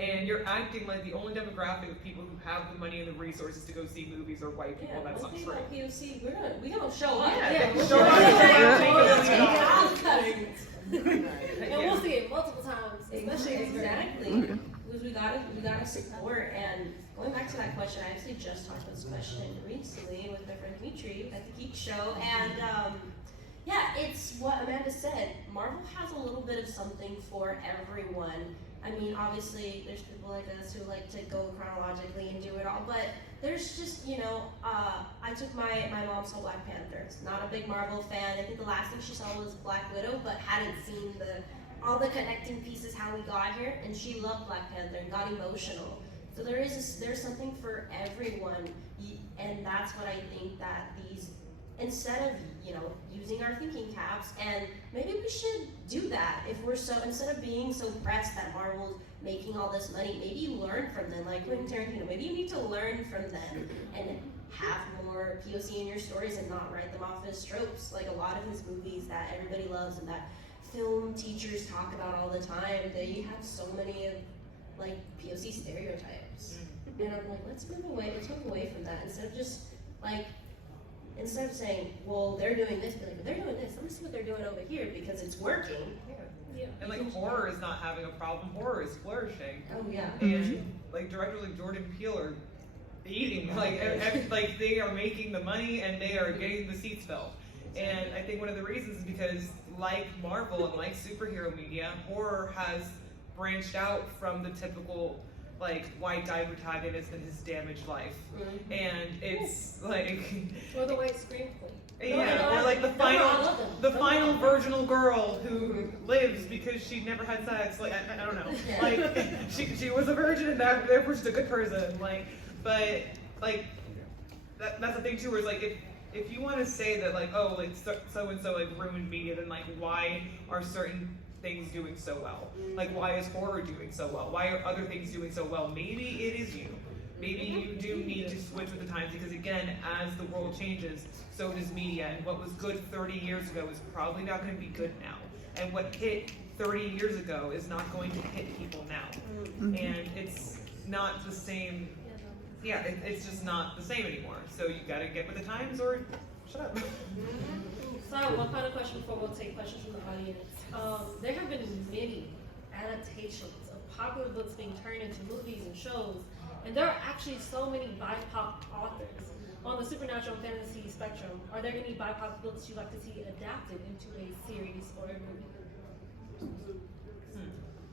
And you're acting like the only demographic of people who have the money and the resources to go see movies are white people. That's not true. POC, we don't show up. Yeah, we'll show up. And we'll see it multiple times, especially exactly. Because we gotta support. And going back to that question, I actually just talked about this question recently with my friend Dimitri at the Geek Show, and yeah, it's what Amanda said. Marvel has a little bit of something for everyone. I mean, obviously, there's people like us who like to go chronologically and do it all, but there's just, you know, I took my mom saw Black Panther. Not a big Marvel fan. I think the last thing she saw was Black Widow, but hadn't seen all the connecting pieces how we got here, and she loved Black Panther and got emotional. So there's something for everyone, and that's what I think that these, instead of, you know, using our thinking caps, and maybe we should do that if we're so, instead of being so pressed that Marvel's making all this money, maybe learn from them, like Quentin Tarantino. Maybe you need to learn from them and have more POC in your stories and not write them off as tropes, like a lot of his movies that everybody loves and that film teachers talk about all the time. They have so many of like POC stereotypes, and I'm like, let's move away from that, instead of just like, instead of saying, well, they're doing this, but like, they're doing this, let me see what they're doing over here because it's working. Yeah. And like, horror is not having a problem. Horror is flourishing. Oh yeah. And like, directors like Jordan Peele are eating. Like they are making the money and they are getting the seats filled. And I think one of the reasons is because, like Marvel and like superhero media, horror has branched out from the typical like white guy protagonist and his damaged life. And it's like, Or the white screenplay. yeah, or like the final virginal girl who lives because she never had sex. Like, I don't know. Like, she was a virgin and therefore she's a good person. Like, but like that's the thing too. Where it's like, if you want to say that like, oh, like so and so like ruined media, then like, why are certain things doing so well? Like, why is horror doing so well? Why are other things doing so well? Maybe it is you. Maybe you do need to switch with the times, because again, as the world changes, so does media. And what was good 30 years ago is probably not going to be good now. And what hit 30 years ago is not going to hit people now. And it's not the same. Yeah, it's just not the same anymore. So you gotta get with the times or shut up. So one final question before we'll take questions from the audience. There have been many adaptations of popular books being turned into movies and shows, and there are actually so many BIPOC authors. On the supernatural and fantasy spectrum, are there any BIPOC books you'd like to see adapted into a series or a movie?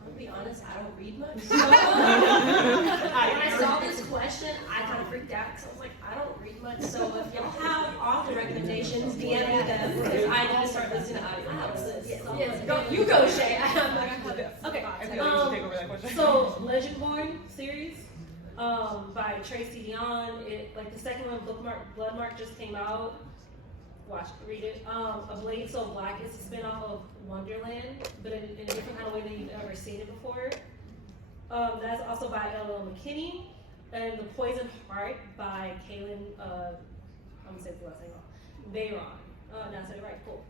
I'll be honest, I don't read much. So when I saw this question, I kind of freaked out because I was like, I don't read much. So if y'all have author recommendations, DM me them because I need to start listening to audiobooks. Yes, go, you go, Chae. I'm not gonna do this. Okay. I feel like you should take over that question. So Legendborn series by Tracy Dion. Like the second one, Bloodmark just came out. Read it. A Blade So Black is a spin-off of Wonderland, but in a different kind of way than you've ever seen it before. That's also by L.L. McKinney. And The Poisoned Heart by Kayla, I'm gonna say the last name wrong, Bayron. Now I said it right, cool.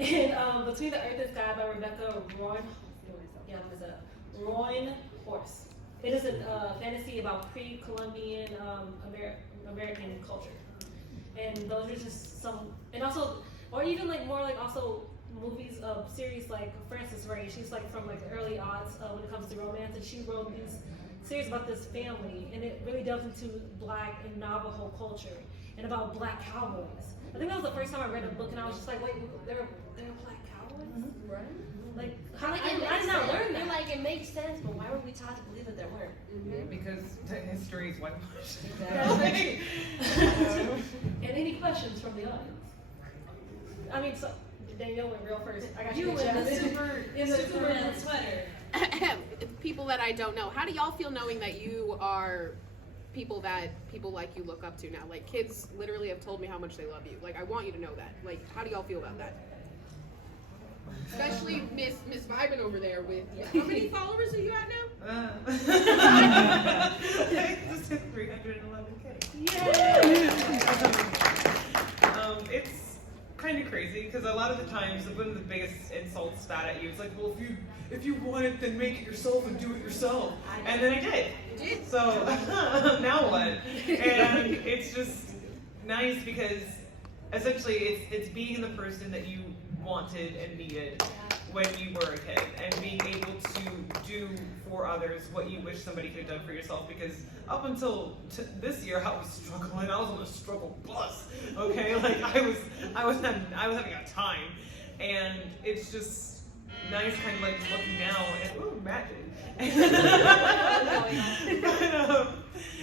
And Between the Earth and Sky by Rebecca Royne Horse. It is a fantasy about pre-Columbian American culture. And those are just some, and also, or even like more like also movies of series like Frances Ray. She's like from like the early odds when it comes to romance, and she wrote these series about this family, and it really delves into Black and Navajo culture and about Black cowboys. I think that was the first time I read a book, and I was just like, wait, they're Black cowboys, Mm-hmm. right? Like, How I did did not learn that. Like it makes sense, but why were we taught to believe that there weren't? Because history is whitewashed. Exactly. And any questions from the audience? I mean, so Danielle went real first. I got You you. in the Jasmine. Superman sweater. People that I don't know. How do y'all feel knowing that you are people that people like you look up to now? Like kids literally have told me how much they love you. Like I want you to know that. Like how do y'all feel about that? Especially Miss Vibin over there with how many followers are you at now? Just hit 311K. Yay! It's kind of crazy because a lot of the times one of the biggest insults spat at you is like, well, if you want it, then make it yourself and do it yourself. And then I did. You did. So now what? And it's just nice because essentially it's being the person that you wanted and needed when you were a kid, and being able to do for others what you wish somebody could have done for yourself. Because up until this year, I was struggling. I was on a struggle bus. Okay, like I was having a time, and it's just nice, kind of like looking now and ooh, magic. But,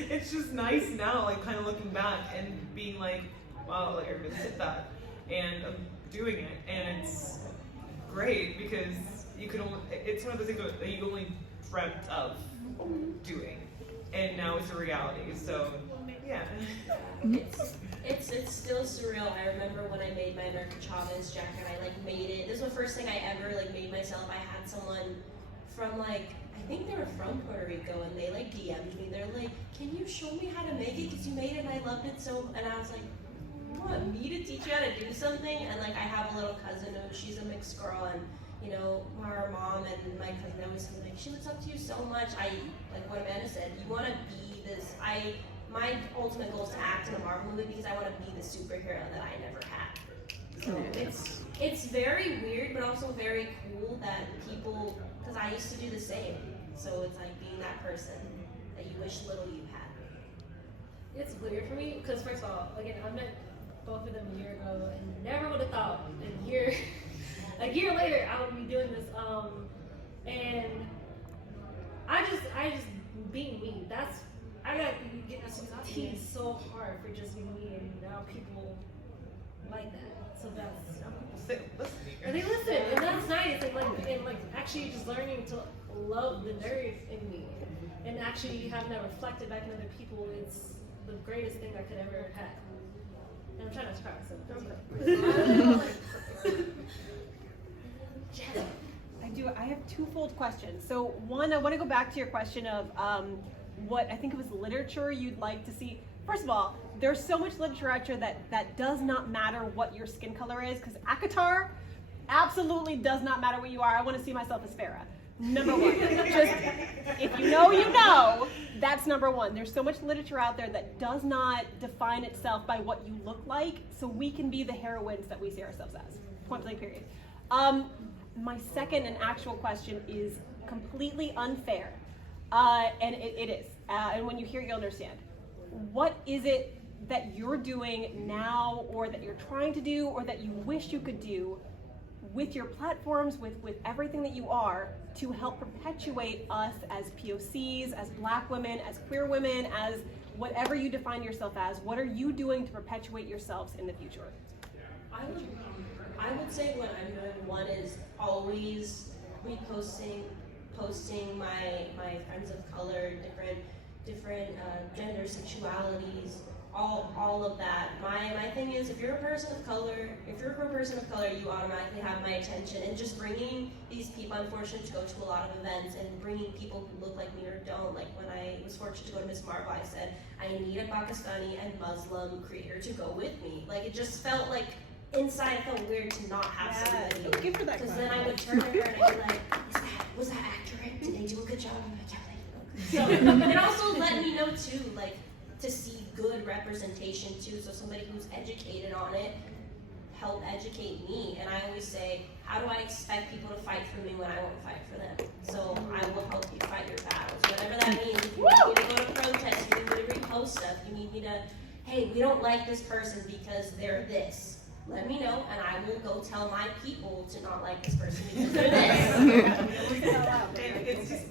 it's just nice now, like kind of looking back and being like, wow, like I really did that, and I'm doing it, and it's great because you could only, it's one of the things that you only dreamt of doing, and now it's a reality. So yeah. It's still surreal. I remember when I made my American Chavez jacket, I like made it. This was the first thing I ever like made myself. I had someone from like, I think they were from Puerto Rico, and they like DM'd me. They're like, can you show me how to make it? Because you made it and I loved it so, and I was like, you want me to teach you how to do something? And like I have a little cousin who, she's a mixed girl, and you know, our mom and my cousin always say like, she looks up to you so much. Like what Amanda said, you want to be this, my ultimate goal is to act in a Marvel movie because I want to be the superhero that I never had. So it's very weird, but also very cool that people, because I used to do the same. So it's like being that person that you wish little you had. It's weird for me because first of all, again, I met both of them a year ago and never would have thought a year later I would be doing this. And I just being me. I got teased so hard for just being me, and now people like that. So that's and they listen, and that's nice. And like actually just learning to love the nerd in me, and actually having that reflected back in other people. It's the greatest thing I could ever have. And I'm trying not to cry, so I have twofold questions. So one, I want to go back to your question of what I think it was literature you'd like to see. First of all, there's so much literature out there that does not matter what your skin color is, because ACOTAR absolutely does not matter what you are. I want to see myself as Farrah. Number one. Just, if you know, you know. That's number one. There's so much literature out there that does not define itself by what you look like, so we can be the heroines that we see ourselves as. Point blank, period. My second and actual question is completely unfair, and it is. And when you hear it, you'll understand. What is it that you're doing now, or that you're trying to do, or that you wish you could do with your platforms, with everything that you are, to help perpetuate us as POCs, as Black women, as queer women, as whatever you define yourself as? What are you doing to perpetuate yourselves in the future? I would say what I'm doing, one is always posting my friends of color, different gender, sexualities, all of that. My thing is, if you're a person of color, you automatically have my attention. And just bringing these people, I'm fortunate to go to a lot of events, and bringing people who look like me or don't. Like when I was fortunate to go to Miss Marvel, I said, I need a Pakistani and Muslim creator to go with me. Like it just felt like, inside it felt weird to not have somebody. Good for that. Because then I would turn to her and I'd be like, was that accurate? Did they do a good job? I'm like, yeah, they look. So it also let me know too, like, to see good representation too. So somebody who's educated on it help educate me. And I always say, how do I expect people to fight for me when I won't fight for them? So I will help you fight your battles, whatever that means. If you need me to go to protests, you need me to repost stuff, you need me to, hey, we don't like this person because they're this. Let me know, and I will go tell my people to not like this person because they're this. And it's just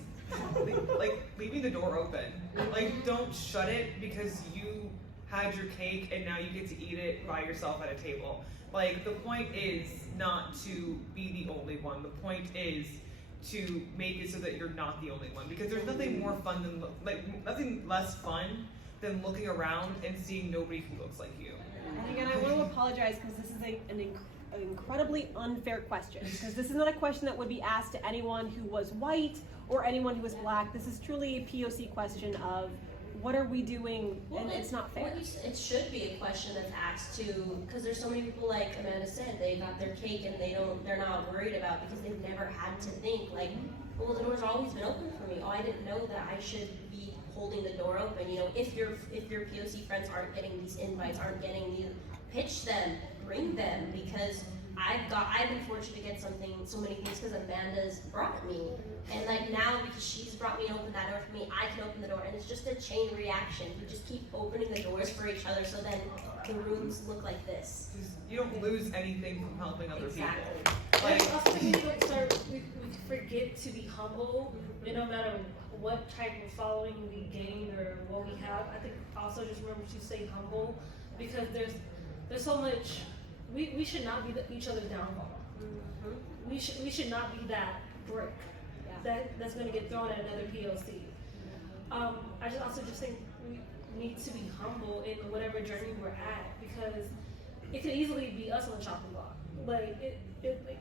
like leaving the door open. Like, don't shut it because you had your cake and now you get to eat it by yourself at a table. Like, the point is not to be the only one. The point is to make it so that you're not the only one. Because there's nothing more fun than, nothing less fun than looking around and seeing nobody who looks like you. And again, I want to apologize because this is an incredibly unfair question, because this is not a question that would be asked to anyone who was white or anyone who was Black. This is truly a POC question of what are we doing, and it's not fair. It should be a question that's asked to, because there's so many people, like Amanda said, they got their cake and they're not worried about, because they've never had to think like, well, the door's always been open for me. Oh, I didn't know that I should be holding the door open. You know, if your POC friends aren't getting these invites, aren't getting these, pitch them, bring them, because I've been fortunate to get so many things because Amanda's brought me. And like now, because she's brought me and opened that door for me, I can open the door, and it's just a chain reaction. We just keep opening the doors for each other, so then the rooms look like this. You don't lose anything from helping other people. Like, also, we forget to be humble, and no matter what type of following we gain or what we have. I think also just remember to stay humble, because there's so much. We should not be each other's downfall. Mm-hmm. We should not be that brick that's going to get thrown at another POC. I just think we need to be humble in whatever journey we're at, because it could easily be us on the chopping block. Like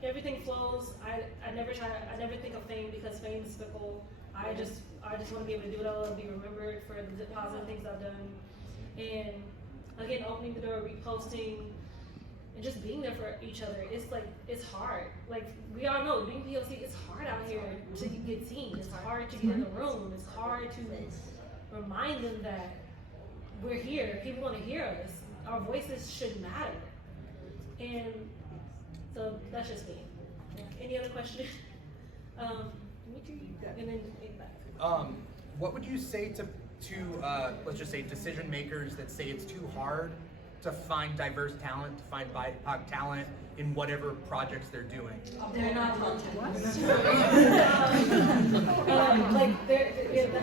everything flows. I never think of fame, because fame is fickle. I just want to be able to do what I love, be remembered for the positive things I've done, and again, opening the door, reposting, and just being there for each other. It's hard. Like, we all know, being POC, it's hard out here to get seen. It's hard to get in the room. It's hard to remind them that we're here. People want to hear us. Our voices should matter. And so that's just me. Any other questions? And then what would you say to let's just say decision makers that say it's too hard to find diverse talent, to find BIPOC talent in whatever projects they're doing? They're not looking.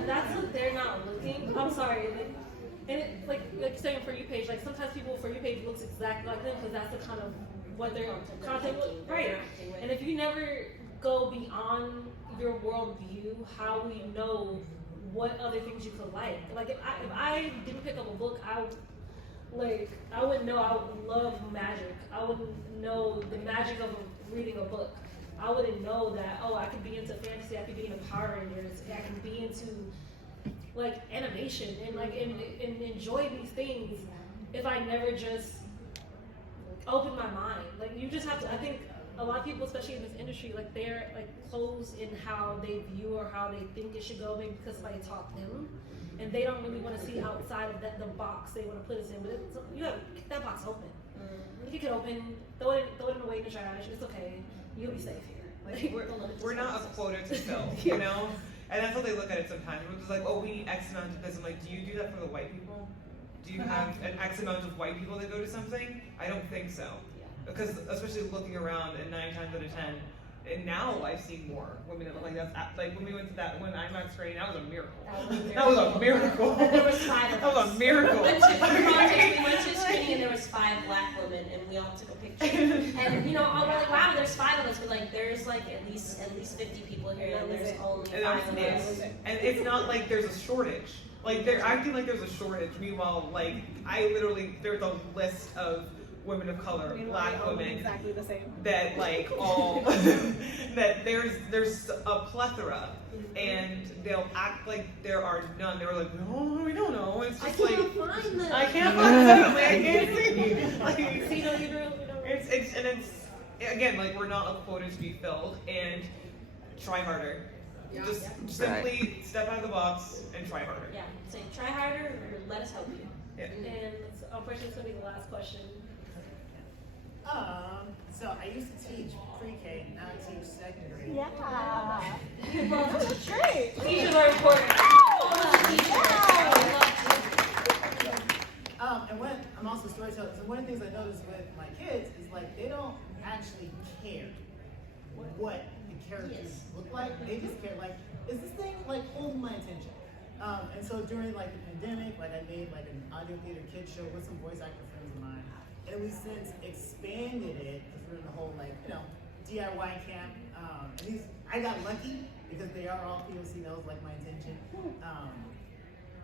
That's what they're not looking. I'm sorry. And like saying For You page, like sometimes people For You page looks exactly like them, because that's the kind of what their content looks right. And if you never go beyond your worldview, how will you know what other things you could like? Like if I didn't pick up a book, I wouldn't know I would love magic. I wouldn't know the magic of reading a book. I wouldn't know that, I could be into fantasy, I could be into Power Rangers, I could be into like animation and enjoy these things if I never just open my mind. Like, you just have to, I think a lot of people, especially in this industry, like they're like closed in how they view or how they think it should go, maybe because somebody taught them, and they don't really want to see outside of the box they want to put us in. But you have to kick that box open. You kick it open, throw it away in the trash. It's okay. You'll be safe here. Like we're not a quota to fill, you know? And that's how they look at it sometimes. We're just like, oh, we need X amount of this. I'm like, do you do that for the white people? Do you have an X amount of white people that go to something? I don't think so. Because especially looking around, and 9 times out of 10, and now I've seen more women that look like that. Like when we went to that when IMAX screening, that was a miracle. That was a miracle. And there was 5 of us. That was a miracle. We went to a screening and there was 5 black women and we all took a picture. And you know, we're like, wow, there's 5 of us, but like there's like at least 50 people here and there's only 5 of us. And it's not like there's a shortage. Like they're acting like there's a shortage. Meanwhile, like there's a list of women of color, black women, exactly the same. that like all that there's a plethora, and they'll act like there are none. They were like, no, we don't know. It's just I can't find them. I can't find them. I can't see. Like, it's again, like we're not a quota to be filled, and try harder. Yeah. Just simply step out of the box and try harder. Yeah, say try harder or let us help you. Yeah. And unfortunately, it's gonna be the last question. So I used to teach pre-K, now I teach secondary. Yeah. Well, that's great. Teachers are important. And I'm also a storyteller, so one of the things I noticed with my kids is like they don't actually care what the characters look like. They just care like, is this thing like holding my attention? And so during like the pandemic, like I made like an audio theater kids show with some voice actor friends of mine. And we since expanded it because we're in the whole like, you know, DIY camp. And I got lucky because they are all POC, that was like my intention.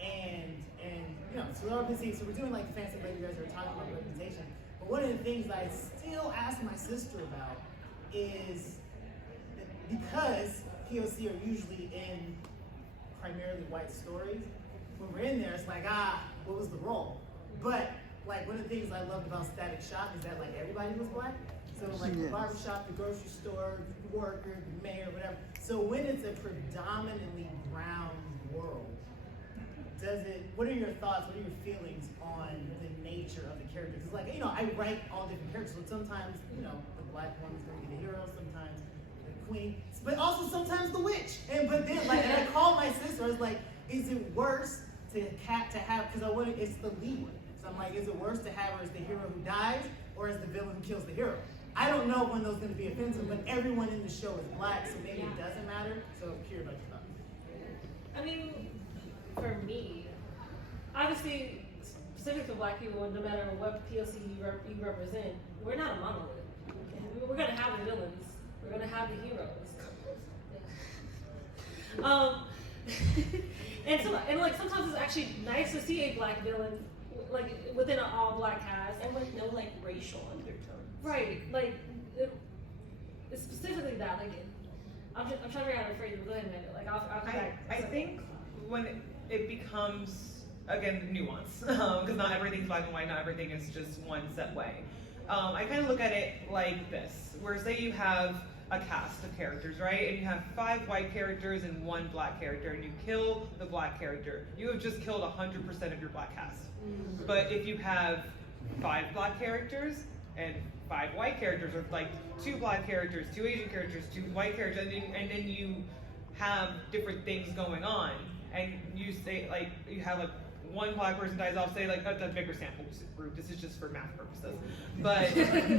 And you know, so we're all busy. So we're doing like the fancy like you guys are talking about representation. But one of the things I still ask my sister about is that because POC are usually in primarily white stories, when we're in there, it's like, what was the role? But like one of the things I loved about Static Shock is that like everybody was black. So like the barbershop, the grocery store, the worker, the mayor, whatever. So when it's a predominantly brown world, what are your thoughts, what are your feelings on the nature of the characters? Because like, you know, I write all different characters, so sometimes, you know, the black woman's gonna be the hero, sometimes the queen, but also sometimes the witch. But then like, and I called my sister, I was like, is it worse to have, because it's the lead. So I'm like, is it worse to have her as the hero who dies or as the villain who kills the hero? I don't know when those gonna be offensive, but everyone in the show is black, so maybe it doesn't matter. So I'm curious about your thoughts. I mean, for me, obviously, specific to black people, no matter what POC you represent, we're not a monolith. We're gonna have the villains. We're gonna have the heroes. And like sometimes it's actually nice to see a black villain, like within an all-black cast, And with no like racial undertones. right? Like it's specifically that. Like I'm trying to figure out how to phrase it. Go ahead, Amanda. Like I'll come back. I think when it becomes, again, nuance, because not everything's black and white, not everything is just one set way. I kind of look at it like this, where say you have a cast of characters, right? And you have 5 white characters and 1 black character, and you kill the black character. You have just killed 100% of your black cast. Mm-hmm. But if you have 5 black characters and 5 white characters, or like 2 black characters, 2 Asian characters, 2 white characters, and then you have different things going on, and you say, like, you have like 1 black person dies off, say like that's a bigger sample group, this is just for math purposes, but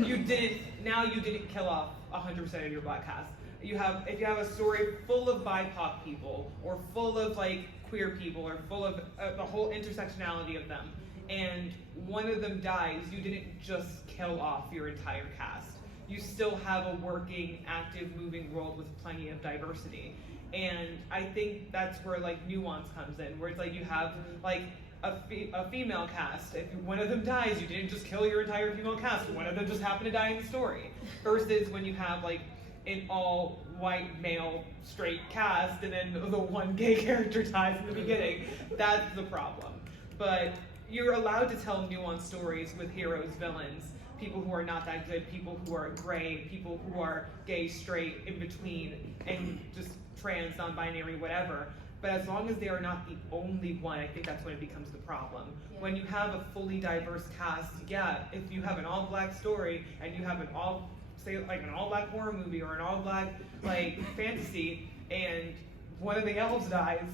you didn't kill off 100% of your black cast. If you have a story full of BIPOC people, or full of like queer people, or full of the whole intersectionality of them, and one of them dies, you didn't just kill off your entire cast. You still have a working, active, moving world with plenty of diversity. And I think that's where like nuance comes in, where it's like you have like a female cast. If one of them dies, you didn't just kill your entire female cast. One of them just happened to die in the story. Versus when you have like an all white male straight cast, and then the 1 gay character dies in the beginning. That's the problem. But you're allowed to tell nuanced stories with heroes, villains. people who are not that good, people who are gray, people who are gay, straight, in between, and just trans, non-binary, whatever. But as long as they are not the only one, I think that's when it becomes the problem. Yeah. When you have a fully diverse cast, yeah, if you have an all-black story and you have an all-black horror movie or an all-black like fantasy, and one of the elves dies,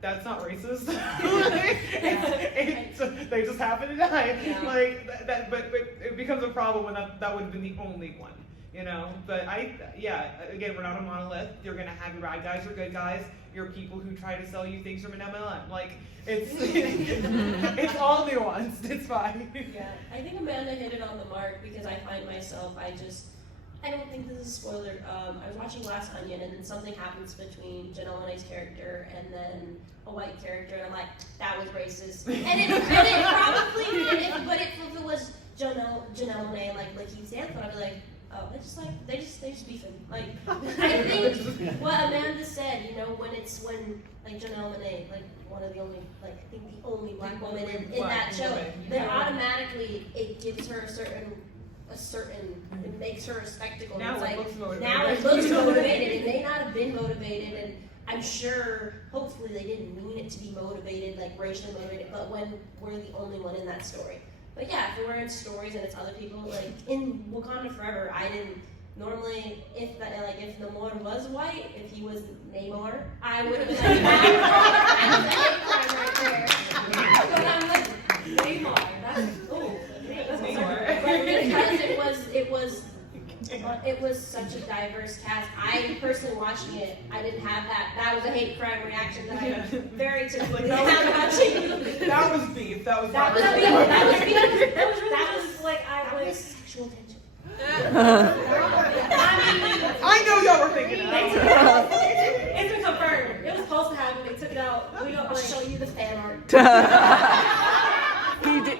that's not racist. They just happen to die. Yeah. Like that, but it becomes a problem when that would have been the only one. You know, but again, we're not a monolith. You're gonna have your bad guys or good guys. You're people who try to sell you things from an MLM. Like, it's it's all nuanced. It's fine. Yeah, I think Amanda hit it on the mark because I find myself, I don't think this is a spoiler. I was watching Glass Onion and then something happens between Janelle Monáe's character and then a white character, and I'm like, that was racist. And it probably did, but if it was Janelle Monáe and like Lakeith Stanfield, I'd be like, oh, they just beefing. Like, I think what Amanda said, you know, when like Janelle Monáe, like one of the only, like I think the only black woman in that show, then automatically it gives her a certain, it makes her a spectacle. Now it's it like, looks motivated. now it looks motivated. It may not have been motivated, and I'm sure, hopefully they didn't mean it to be motivated, like racially motivated, but when we're the only one in that story. But yeah, if we're in stories and it's other people, like in Wakanda Forever, I didn't normally, if Namor was white, if he was Namor, I would have been like, that's a hate crime right there. But I'm like, Neymar. That's Namor. Because it was such a diverse cast. I personally watching it, I didn't have that. That was a hate crime reaction that I very typically have watching. That was beef. That was sexual tension. I know y'all were thinking that. It's been confirmed. It was supposed to happen. They took it out. I'll show you the fan art.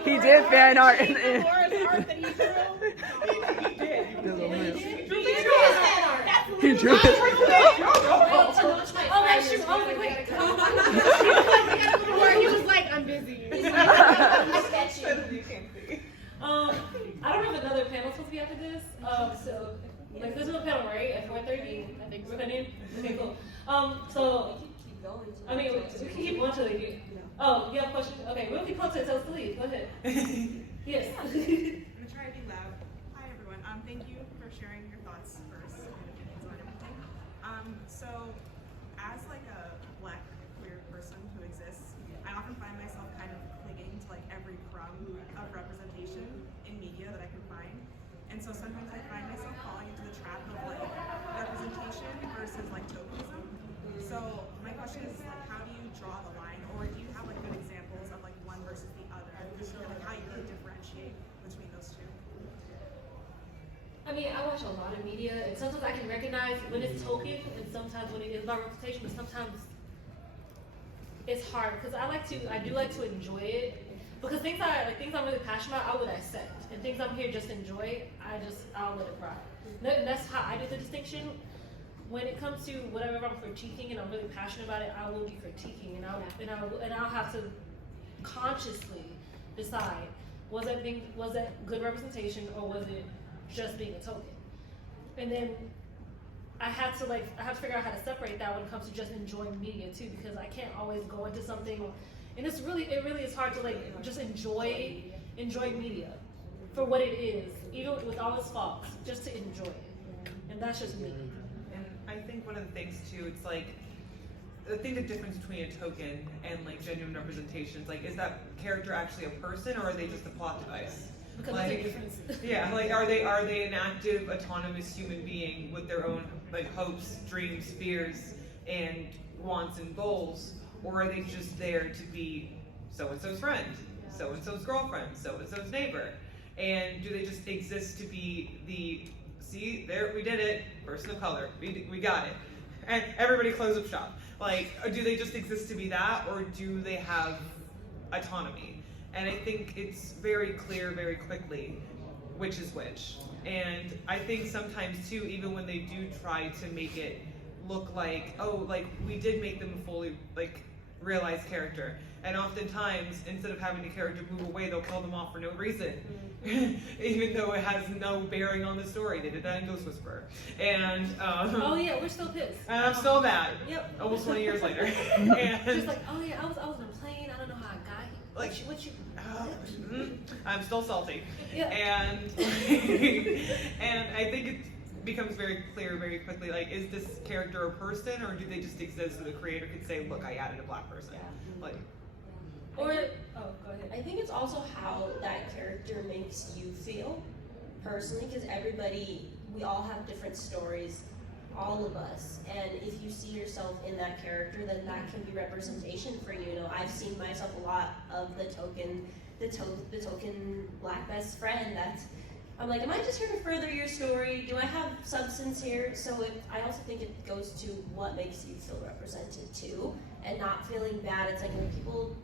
He did fan art. He drew it. Oh, that's true. Oh, wait. He was like, I'm busy. I don't know if another panel's supposed to be after this. So, like, there's another panel, right? At 4:30? I think we're gonna. Okay, cool. So, I mean, we can keep going till they get. Oh, you have a question? Okay, we'll keep going till it tells us to leave. Go ahead. Yes. I'm gonna try to be loud. Hi everyone. Thank you for sharing your thoughts first and opinions on everything. So as like a black queer person who exists, I often find myself kind of clinging to like every crumb of representation in media that I can find. And so sometimes I find myself falling into the trap of like representation versus like tokenism. So my question is like, how do you draw the line, or do you have like good examples of like one versus the other, and like how you really differentiate between those two? I mean, I watch a lot of media, and sometimes I can recognize when it's token, and sometimes when it is about representation, but sometimes it's hard, because I do like to enjoy it, because things I'm really passionate about, I would dissect, and things I'm here just to enjoy, I'll let it ride. And that's how I do the distinction. When it comes to whatever I'm critiquing and I'm really passionate about it, I will be critiquing, and I'll have to consciously decide, was that good representation, or was it just being a token? And then I have to figure out how to separate that when it comes to just enjoying media too, because I can't always go into something, and it really is hard to like just enjoy media for what it is, even with all its faults, just to enjoy it. And that's just me. And I think one of the things too, it's like, I think the difference between a token and like genuine representations, like, is that character actually a person, or are they just a plot device? Because like, there's a difference. Yeah, like, are they an active, autonomous human being with their own like hopes, dreams, fears, and wants and goals, or are they just there to be so and so's friend, so and so's girlfriend, so and so's neighbor, and do they just exist to be see there, we did it, person of color, we got it, and everybody close up shop? Like, do they just exist to be that, or do they have autonomy? And I think it's very clear very quickly which is which. And I think sometimes too, even when they do try to make it look like, oh, like we did make them fully like realized character. And oftentimes, instead of having the character move away, they'll kill them off for no reason. Even though it has no bearing on the story. They did that in Ghost Whisperer. And oh yeah, we're still pissed. and I'm still mad. Yep. Almost 20 years later. And Just like, oh yeah, I was on a plane. I don't know how I got here. Like, what you I'm still salty. Yeah. And and I think it becomes very clear very quickly, like, is this character a person, or do they just exist so the creator could say, look, I added a black person? Like, or oh, go ahead. I think it's also how that character makes you feel personally, because we all have different stories, all of us. And if you see yourself in that character, then that can be representation for you. You know, I've seen myself a lot of the token black best friend. I'm like, am I just here to further your story? Do I have substance here? So I also think it goes to what makes you feel represented too, and not feeling bad. It's like, when people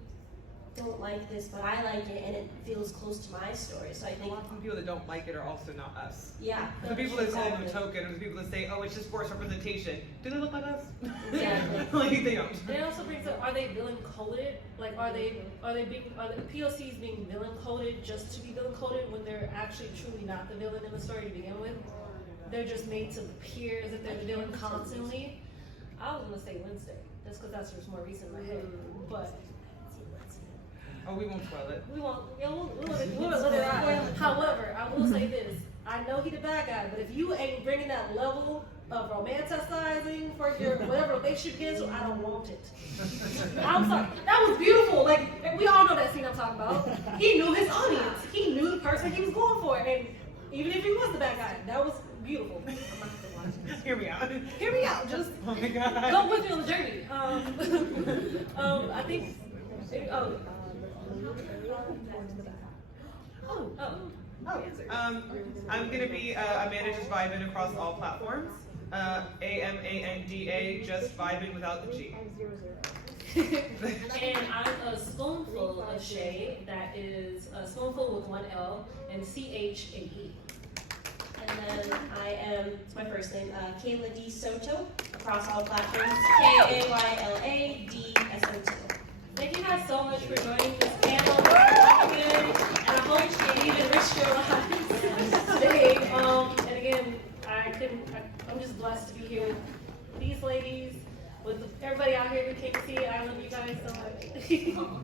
don't like this, but I like it, and it feels close to my story. So I think the people that don't like it are also not us. Yeah. The people that call them a token, or the people that say, oh, it's just forced representation. Do they look like us? Exactly. Like, they don't. It also brings up, are they villain coded? Like, are the POCs being villain coded just to be villain coded when they're actually truly not the villain in the story to begin with? They're just made to appear as if they're the villain constantly. I was gonna say Wednesday, just because that's just more recent in my head. But Oh, we won't spoil it. we won't let it ride. However, I will say this: I know he the bad guy, but if you ain't bringing that level of romanticizing for your whatever relationship is, I don't want it. I'm sorry. That was beautiful. Like, we all know that scene I'm talking about. He knew his audience. He knew the person he was going for, and even if he was the bad guy, that was beautiful. I'm gonna have to watch this. Hear me out. Hear me out. Just Oh my god. go with me on the journey. I think. I'm gonna be Amanda just vibing across all platforms. AMANDA, just vibing without the G. And I'm a spoonful of Chae. That is a spoonful with one L and CHAE. And then I am, it's my first name, Kayla Dom Soto, across all platforms, KAYLADSOTO. Thank you guys so much for joining this panel. And I hope you enriched your lives today. And again, I'm just blessed to be here with these ladies, with everybody out here who can't see it. I love you guys so much.